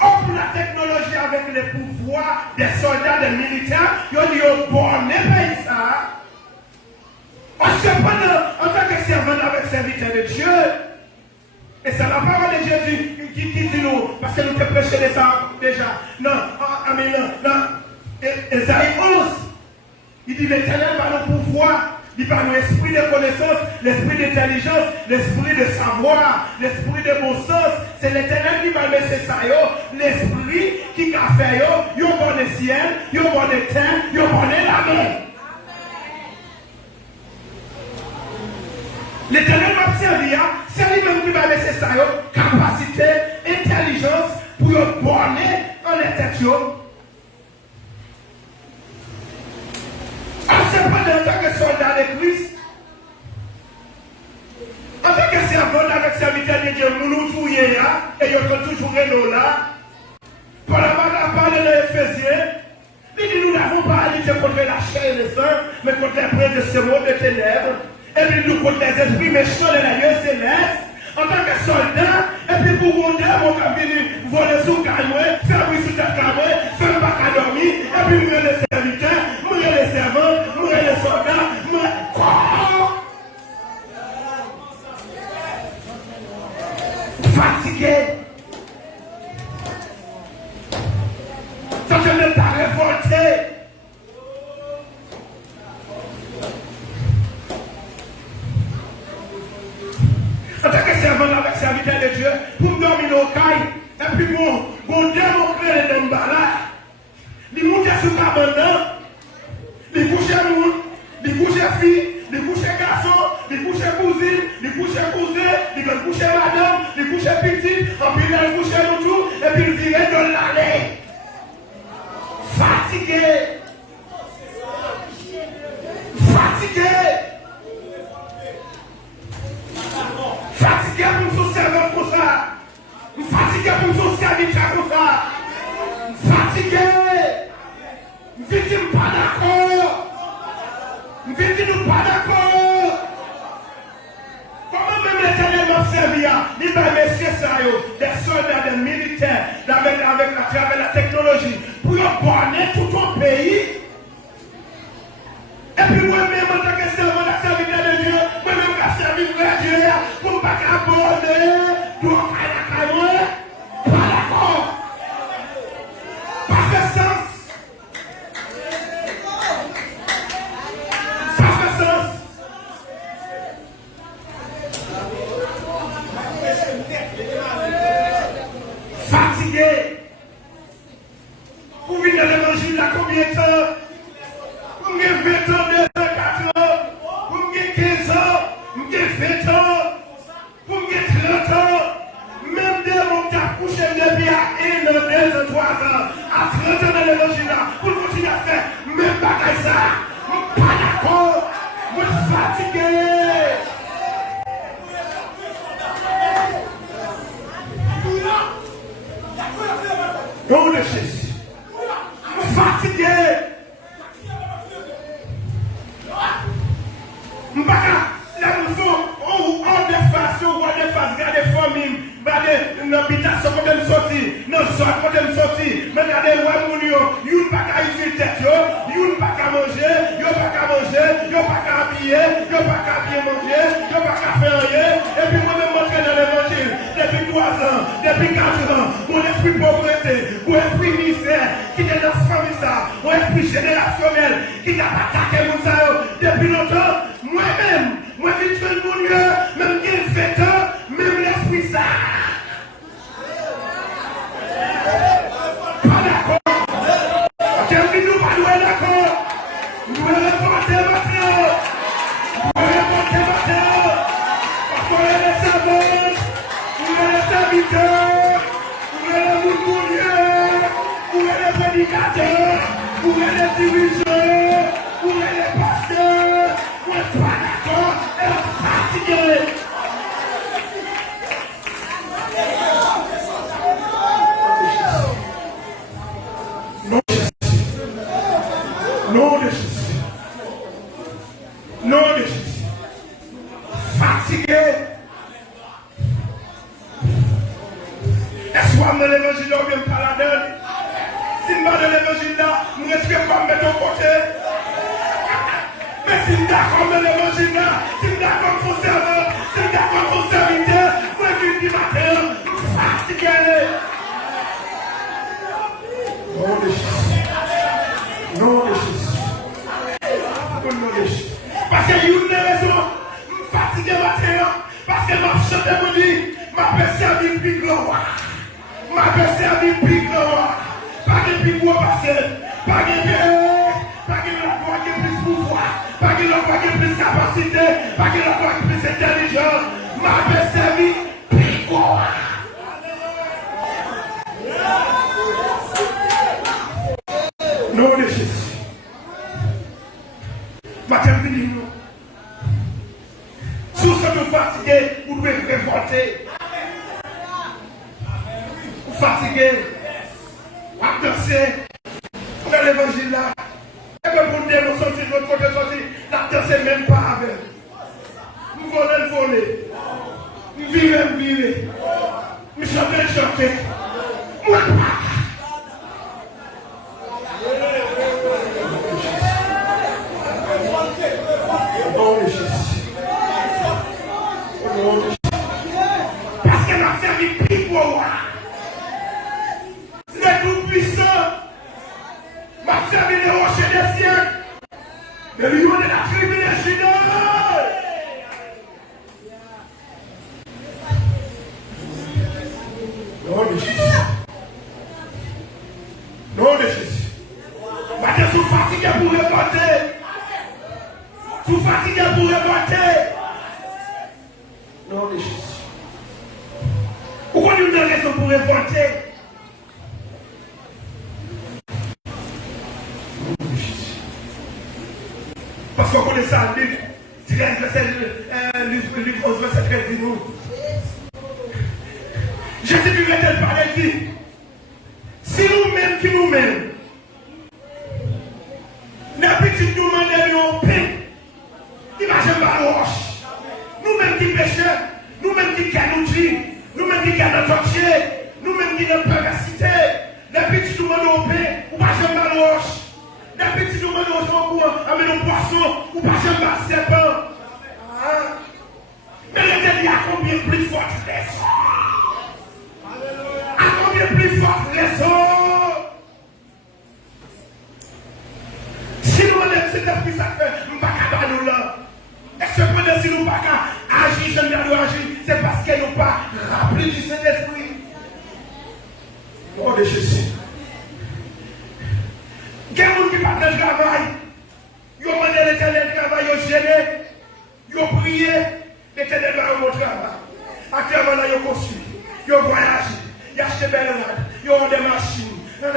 Pour la technologie avec les pouvoirs des soldats, des militaires, il y a des bornes pays ça. Cependant, en tant que servant avec serviteur de Dieu, et c'est la parole de Jésus qui dit nous, parce que nous te prêchons de ça déjà. Non, Esaïe 11. Il dit l'Éternel par le pouvoir, il par l'esprit de connaissance, l'esprit d'intelligence, l'esprit de savoir, l'esprit de bon sens. C'est l'Éternel qui va mettre ça, l'esprit qui a fait, il bon le ciel, il bon le terre, il bon la main. L'Éternel m'a servi, c'est lui-même qui va mettre ça, capacité. Cependant, en tant que soldat de Christ, en tant que servant avec serviteur de Dieu, nous nous touillons et nous sommes toujours là. Pour la parole de l'Éphésiens, il dit nous n'avons pas à lutter contre la chair et le sang, mais contre les princes de ce monde de ténèbres, et puis nous contre les esprits méchants de la lieu céleste. En tant que soldat, et puis pour vous dire, mon cabinet, voler sous caille, faire bruit sous ta caille, faire pas qu'à dormir, et puis mourir les serviteurs, mourir les servants, mourir les soldats, mourir. Fatigué. Ça te met à révolter. En tant que servant avec serviteur de Dieu, pour me dormir au caille, et puis mon Dieu m'a créé les là. Il monte sur le cabanon, il couche monde, il couche fille, il couche garçon, il couche cousine, il couche cousin, il couche madame, il couche petite, en puis il couche nous tout, et puis il vient de l'année. Fatigué. Fatigué. Fatigué pour me servir pour ça. Fatigué pour me servir pour ça. Fatigué. Victime pas d'accord. Victime pas d'accord. Comment même l'Éternel m'a servi à messieurs des soldats, des militaires, avec la technologie, pour borner tout ton pays. Et puis moi-même, en tant que servant, la serviteur de Dieu, moi-même, la serviteur de Dieu, pour ne pas aborder, pour pas d'accord. Pas de sens. Pas de sens. Fatigué. Vous venez de l'évangile là combien de temps? Vous avez 20 ans, 2 ans, 4 ans, vous avez 15 ans, vous avez 20 ans, vous avez 30 ans, même des gens qui ont couché depuis à 1 an, 2 ans, 3 ans, à 30 ans dans l'évangile là, pour continuer à faire même bagaille ça. Vous n'êtes pas d'accord, vous êtes fatigué. Nom de Jésus. Fatigué. Mbaka, la maison, on des façons, on des faces, regardez famille, regardez l'habitation, quand elle sortit, non, soit quand elle sortit, mais regardez, ouais, yon pas qu'à utiliser tête, yon pas qu'à manger, yon pas qu'à manger, yon pas qu'à habiller, yon pas qu'à bien manger, yon pas qu'à faire rien, et puis moi, je montre dans l'évangile, depuis 3 ans, depuis 4 ans, mon esprit pauvreté, mon esprit misère, qui est dans ce famille ça, mon esprit générationnel, qui t'a attaqué mon ça, depuis longtemps, moi-même, moi je suis mon Dieu, même qui est fait, même l'esprit ça. Pas d'accord. Quelqu'un nous pas doué d'accord. Nous devons reporter maintenant. Nous devons reporter maintenant. Parce qu'on est les servants, nous sommes les serviteurs, nous sommes les mouniers, nous sommes les prédicateurs, nous sommes les dirigeants, nous sommes les pasteurs. Nous ne sommes pas d'accord et fatigués. Nom de Jésus. Nom de Jésus. Fatigué. Est-ce que dans l'évangile là, on vient par la donne? Si nous dans l'évangile là, nous risquons pas de mettre au côté. Mais si nous d'accord dans l'évangile là, si nous d'accord pour serveur, si nous d'accord pour serviteur, moi je dis matin, fatigué. Nom de Jésus. Nom de Jésus. Parce qu'il y a une raison, je suis fatigué maintenant, parce que ma chante me dit, ma paix servir plus gloire. Ma paix servir plus gloire. Pas de plus gros passé, pas de l'endroit qui est plus pouvoir, pas de l'endroit qui est plus capacité, pas de l'endroit qui est plus intelligence. Ma paix servir plus gloire. fatigué, on a dansé, on a l'évangile là. Et que pour nous sortir de l'autre côté, on a dansé même pas avec. Nous voler. Nous vivons. Nous chanter. Moi pas. Parce qu'elle a servi pire pour moi. Le tout-puissant m'a servi le rocher des siècles. Le lion de la tribu de Juda. Nom de Jésus. Nom de Jésus. Maintenant, sous fatigué pour reporter. Sous fatigué pour reporter. Nom de Jésus. Pourquoi nous avons raison pour reporter? Nom de Jésus. Parce qu'on connaît ça, Luc 13, verset 11, verset 13, dis-nous. Jésus lui a parlé, dit, si nous-mêmes qui nous-mêmes, n'habitude nous demandons paix, imaginez pas la roche. Nous-mêmes qui péchons, nous-mêmes qui canoutis, nous-mêmes qui canons torchés, nous-mêmes qui n'avons pas perversité, n'habitude nous demandons paix, ou pas jamais la roche. N'habitude nous demandons avec nos poissons, ou pas jamais le serpent. Mais l'éternel a combien plus forte raison? A combien plus forte raison? Si nous on est cet esprit sacré, nous ne pouvons pas nous là. Et cependant, si nous ne pouvons pas agir, je ne dois agir, c'est parce que nous ne pas rappelé du Saint-Esprit. Nom de Jésus. Il y a des gens qui partent de travail. Ils ont demandé l'éternel travail, ils ont gêné, ils ont prié, l'éternel va au travail. Actuellement, ils ont construit, ils ont voyagé, ils ont acheté belle rade, ils ont des machines. Non.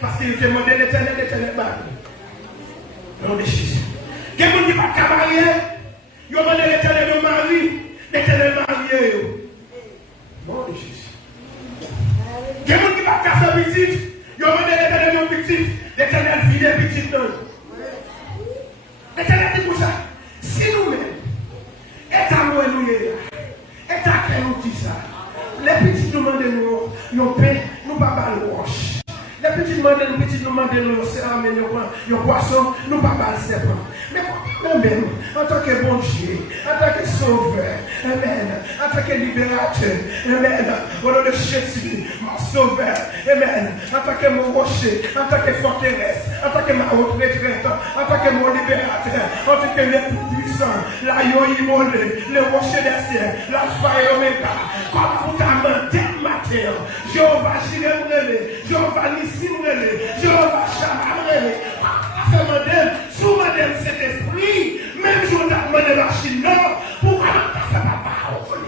Parce qu'ils ont demandé l'éternel va. Nom de Jésus. Il y a des gens qui partent de marier, ils ont demandé l'éternel de marier, l'éternel marié. Nom de Jésus. Il y a des gens qui partent de faire visite, ils ont demandé l'éternel de petite, l'éternel vide petite. L'éternel dit pour ça, si nous-mêmes, et à nous, et à quel nous dit ça, les petits nous demandent nous paix, nous pas mal roche. Les petits nous demandent nous céramé, nous poisson, nous pas mal serpent. Mais nous-mêmes, en tant que bon Dieu, en tant que sauveur, amen, en tant que libérateur, amen, au nom de Jésus, mon sauveur, amen, en tant que mon rocher, en tant que forteresse, en tant que ma retraite, en tant que mon libérateur, en tant que le tout-puissant, la yoïmolé, le rocher des cieux, la et oméga, comme pour ta main, tel matin, Jéhovah Jireh, Jéhovah Nissim, Jéhovah Shammah, sous madame Saint-Esprit, même si on a demandé la Chine, pourquoi on ne fait pas parole?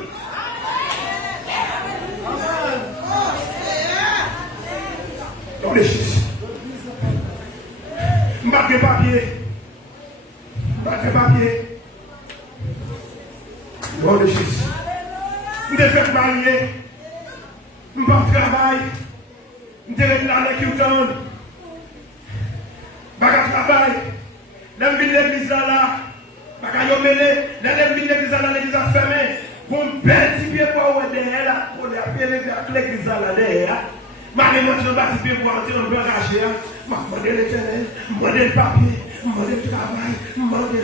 Dans les Jésus. Mbappé papier. Dans les Jésus. Je vais faire marier. Je vais travailler. Je vais être là avec vous. Je vais travailler. Je vais l'église là. Je vais l'église là, l'église a fermé. Pour me perdre petit pied pour derrière là. Pour l'église là derrière. Je vais monter le petit pied pour entrer dans le garage. Je vais demander l'éternel, demander le papier, demander le travail, demander.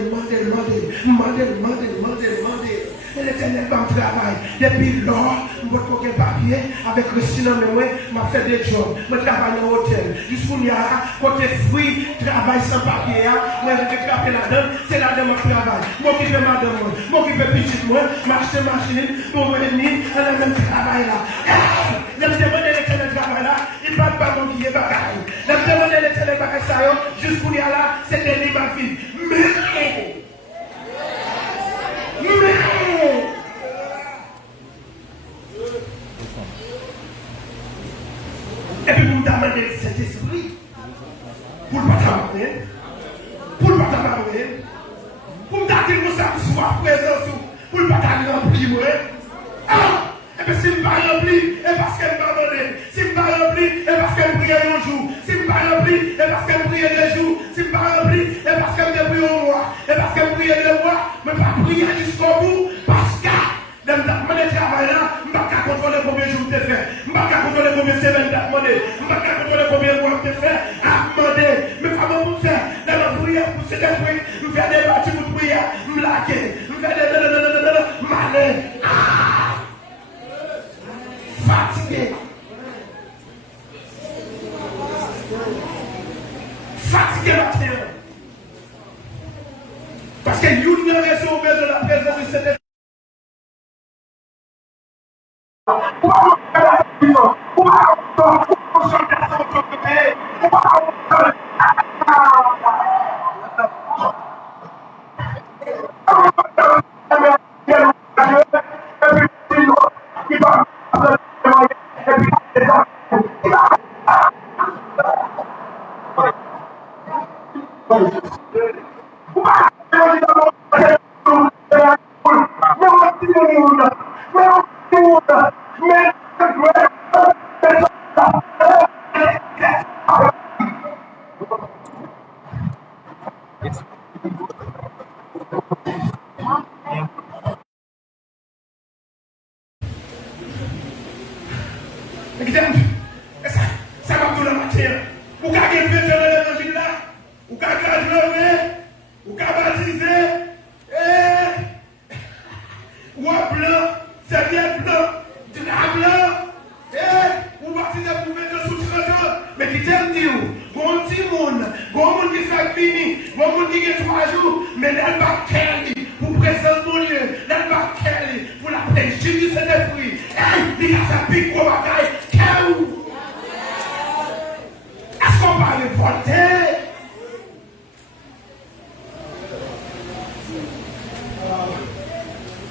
Et l'éternel va me travailler. Depuis lors, je vais trouver papier avec le sinon de moi, je fais des jobs, je travaille dans l'hôtel. Jusqu'où il y a, côté fruit, travail sans papier, moi je vais frapper là-dedans, c'est là-dedans mon travail. M'occuper madame, m'occuper petite moi, m'acheter machine, pour venir, à la même travail là. Je me demande l'éternel travail là, il ne va pas m'envier bagaille. Je me demande l'éternel bagaille ça, jusqu'où il y a là, c'était lui ma fille. Mais. Et puis vous demandez cet esprit pour ne pas t'amarrer, pour ne pas t'amarrer, pour me dire que nous sommes soit présents, pour ne pas t'amarrer. Et puis si je ne pas rempli, et parce qu'elle m'a donné, contrôler combien de semaines t'as demandé. Je ne peux pas contrôler combien de mois tu fait à demander. Mais comment vous faire dans la prière pour cet esprit, nous faire des bâtiments pour prier, nous laquer, nous faire des malins. Fatigué. Fatigué matin. Parce que nous n'avons raison de la présence de cet esprit. Ça va tout la matière. Vous avez fait l'évangile là, vous avez gradué, vous avez baptisé, ou à blanc, serviette blanc, drap blanc, vous baptisez pour mettre sous 30 ans. Mais qui t'aime dire, bon petit monde, bon monde qui fait fini, bon monde qui est 3 jours, mais là, il va faire pour présenter mon lieu, là, il va faire pour la paix, Jésus Saint-Esprit. Il a sa pique pour bagaille. Est-ce qu'on va les voter?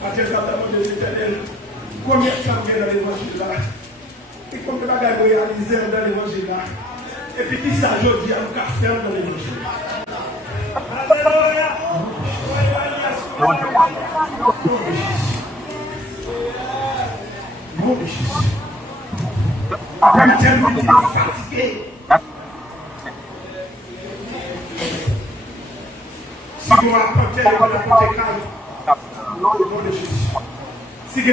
À Dieu, de l'Éternel, combien de temps dans l'évangile là? Et combien de bagages réalisés dans l'évangile là? Et puis qui ça aujourd'hui à nous faire dans l'évangile? Alléluia! Mon Jésus. Après, tellement fatigué. Si vous apportez la côté calme, non, le nom de Jésus. Si vous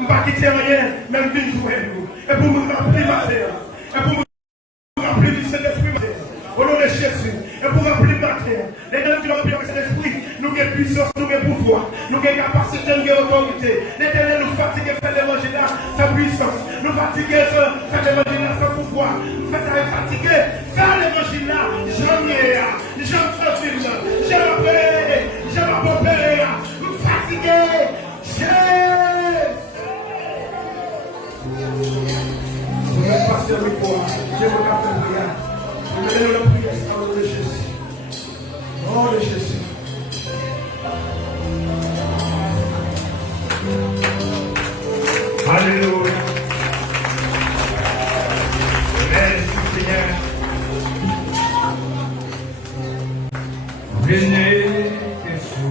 Je ne vais pas quitter rien, même d'une jouer. Et pour me rappeler ma terre. Et pour me rappeler du Saint-Esprit ma terre. Au nom de Jésus. Et pour rappeler ma terre. Les gens qui ont pris le Saint-Esprit, nous avons puissance, nous avons pouvoir. Nous avons capacité, nous avons autorité. L'Éternel nous fatigue, fait l'évangile là, sa puissance. Nous fatiguer, fait l'évangile là, sa pouvoir. Nous fatiguer, faire l'évangile là, jamais, jamais facile, jamais popé, nous fatiguer, je vais passer avec toi, je vais faire prière. Je vais donner la prière au nom de Jésus. Au nom de Jésus. Alléluia. Merci Seigneur. Venez, Jésus,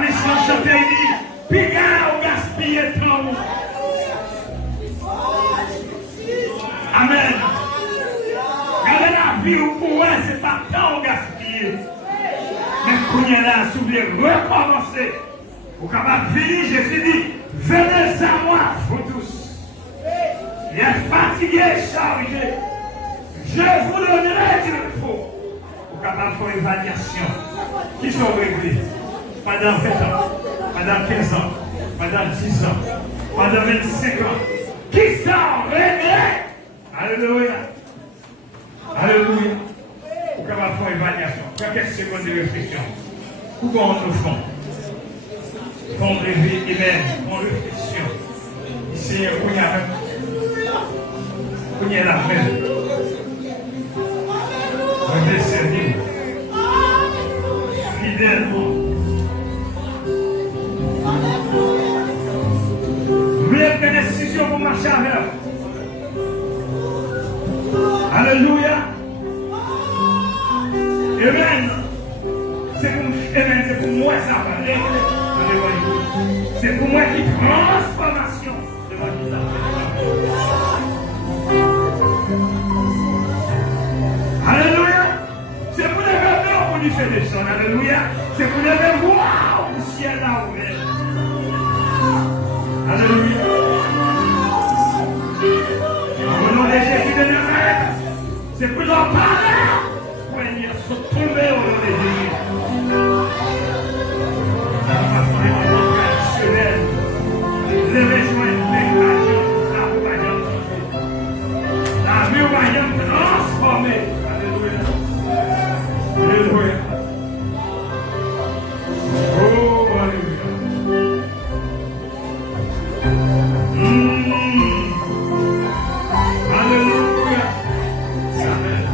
mission chanter dit, Pigard ou gaspiller temps. Amen. Regardez la vie ou pour elle, c'est pas temps gaspiller. Mais quand il y a là, si vous voulez recommencer, vous capable de venir, Jésus dit, venez à moi, vous tous. Il est fatigué, chargé. Je vous donnerai du repos. Vous capable de faire une évaluation. Qui sont réglés pendant 20 ans, pendant 15 ans, pendant 10 ans, pendant 25 ans. Qui sont réglés? Alléluia. Alléluia. Vous capable de faire une évaluation. Quelques secondes de réflexion. Où on nous font? Qu'on réveille, amen, qu'on réflexion. Ici, où il y a la paix. On est servi. Fidèlement. Vous voulez prendre des décisions pour marcher avec eux. Alléluia. Amen. C'est pour moi ça va. C'est pour moi qui transformation devant l'État. Alléluia. C'est pour les revenir pour lui faire des choses. Alléluia. C'est pour les voir le ciel là ouvert. Alléluia. Au nom de Jésus de Nazareth, c'est pour leur parler. Pour venir se tomber au nom de Jésus. Les besoins la vie va transformer. Alléluia. Alléluia. Oh, alléluia. Alléluia. Amen.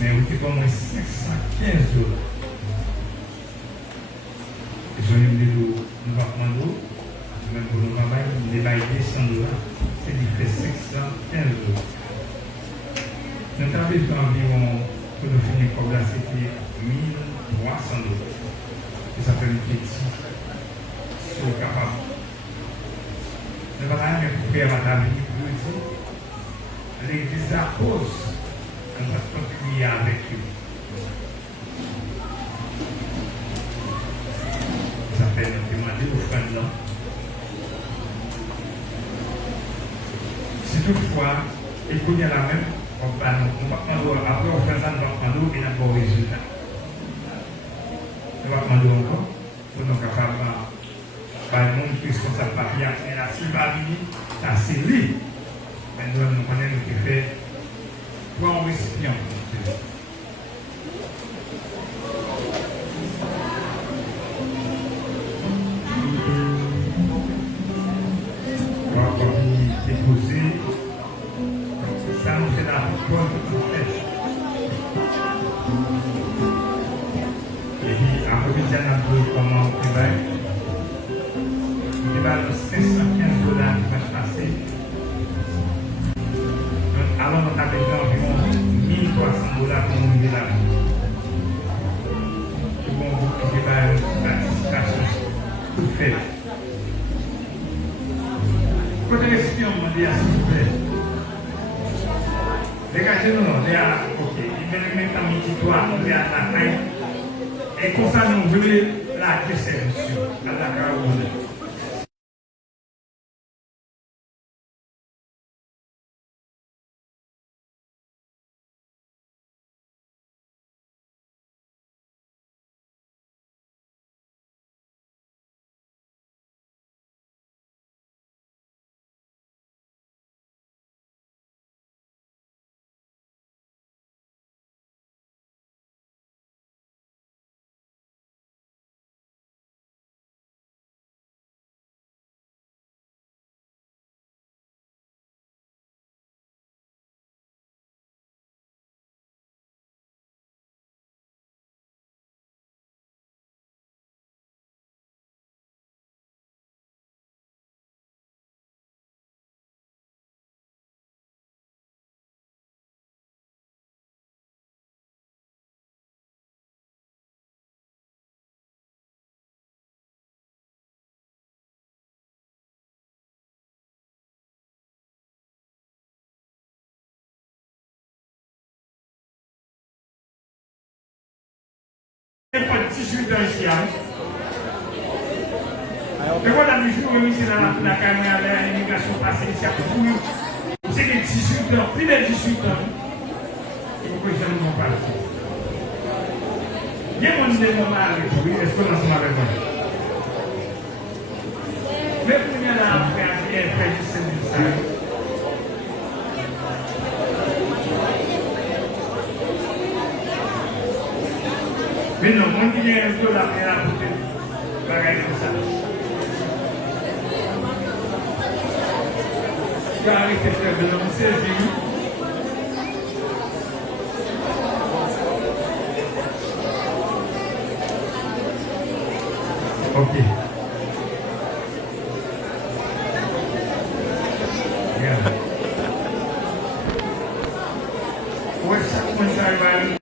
Mais on était comme 515 $. Et je me dis, nous allons prendre, même pour nous travailler, nous allons payer $100. C'est dit que 515 $. Nous avons environ, pour nous finir comme là, c'était 1300 $. Et ça fait une petite sur capable. Nous allons aller pour faire la vie pour dire, l'église à cause. On va prier avec eux. Ça fait nous demander aux frères là. toutefois, il faut dire la même, on va prendre, après on fait ça, on va prendre et on a bon résultat. On va prendre encore, pour nous capables par le monde, puisqu'on ne sait pas bien, mais la cible, ça c'est lui. Maintenant, nous connaissons ce qui fait pour un récipient. On va déposer. Ça nous fait la bonne promesse. Et puis, après, il y a un peu comment on travaille. Il va le 515 $ qui va se passer. Alors, on a besoin d'environ 1 300 $ pour nous vivre la vie. Tout le monde qui va une participation tout fait. Côté récipient, on me dit, s'il vous plaît. Dégagez-nous, les à ok. Il y a même temps, toi, on est à la taille. Et comme ça, nous voulons la déception à la Caroline. Il n'y a pas de 18 ans ici. Mais voilà, le jour où c'est dans la caméra, l'immigration passée ici, c'est des 18 ans, plus de 18 ans. Il faut que je ne m'en parle. Il y a un moment avec vous, est-ce qu'on a ensemble avec moi? Mais pour y aller après, il y a un frère qui s'est dit ça. Mais non, mon qui est un peu la première côté, bagaille comme ça. Tu as arrêté de faire de l'homme, c'est fini. Ok. Regarde. Ouais, ça commence à arriver.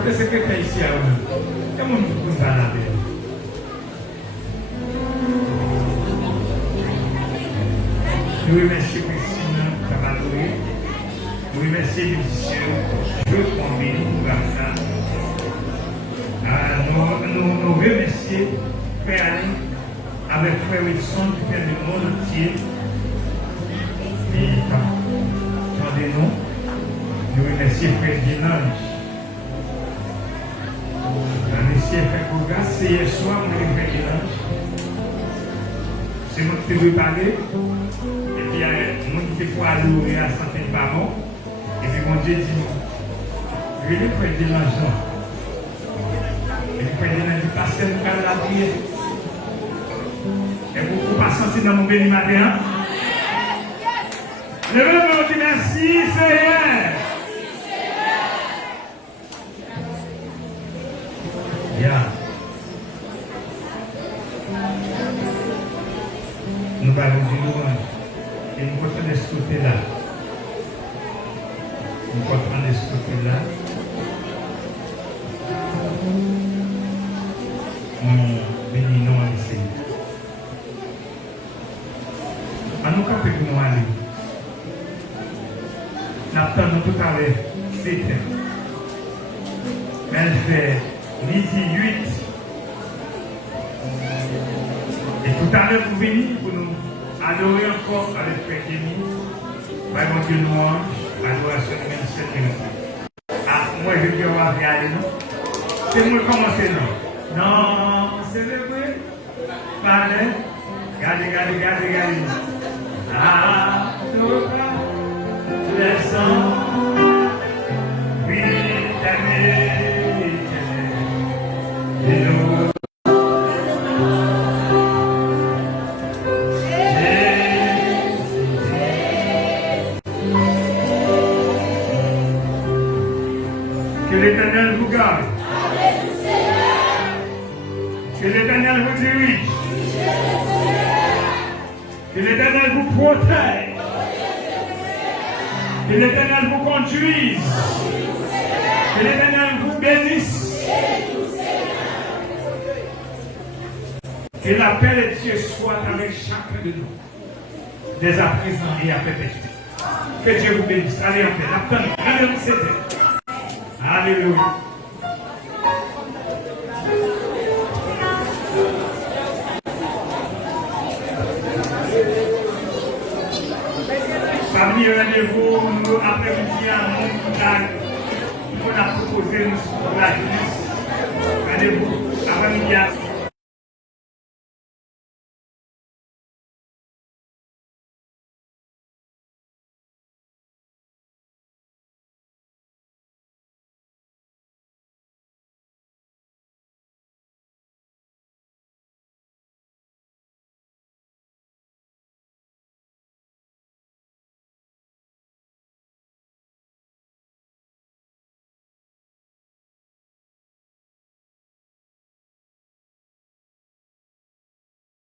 Portez secrétaire ici à vous. Comment vous parlez? Nous remercions Christine Cavalry. Nous remercions les musiciens. Je combine comme ça. Nous remercions Frère Alain avec Frère Wilson qui fait le monde entier. Et attendez-nous. Nous remercions Frère Guinange. Nous remercions Frère Kougas. C'est hier soir, moi, Frère Guinange. C'est moi qui te veux parler. Et puis, moi qui te faut aller à certains parents. Et puis, mon Dieu dit, je vais Frère Guinange. Et puis, Frère Guinange dit, passer le cas de la prière. Et vous ne pas sentir dans mon béni matin. Levez-moi, dit merci, Seigneur. Bien. Nous allons dire louange. Et nous comptons de ce côté-là. Nous comptons de ce côté-là. Nous bénissons le Seigneur. Nous camper pour nous aller. Nous attendons tout à l'heure. C'était. Elle fait midi 8. Et tout à l'heure, vous venez pour nous adorer encore avec Frère Kémy. Par mon Dieu, louange, adoration de 27 minutes. Ah, moi, je vais voir aller, non? C'est moi qui commence, non? Non, c'est vrai. Parlez. Regardez. Ah, nous laissons. Oui, et nous. Que l'Éternel vous garde. Que l'Éternel vous dirige. Que l'Éternel vous protège. Que l'Éternel vous conduise. Que l'Éternel vous bénisse. Que la paix de Dieu soit avec chacun de nous. Dès à présent et à perpétuité. Que Dieu vous bénisse. Allez en paix. Allez, c'est Alléluia. Parmi les rendez-vous, nous après-midi, nous avons proposé la jeunesse. Rendez-vous après-midi.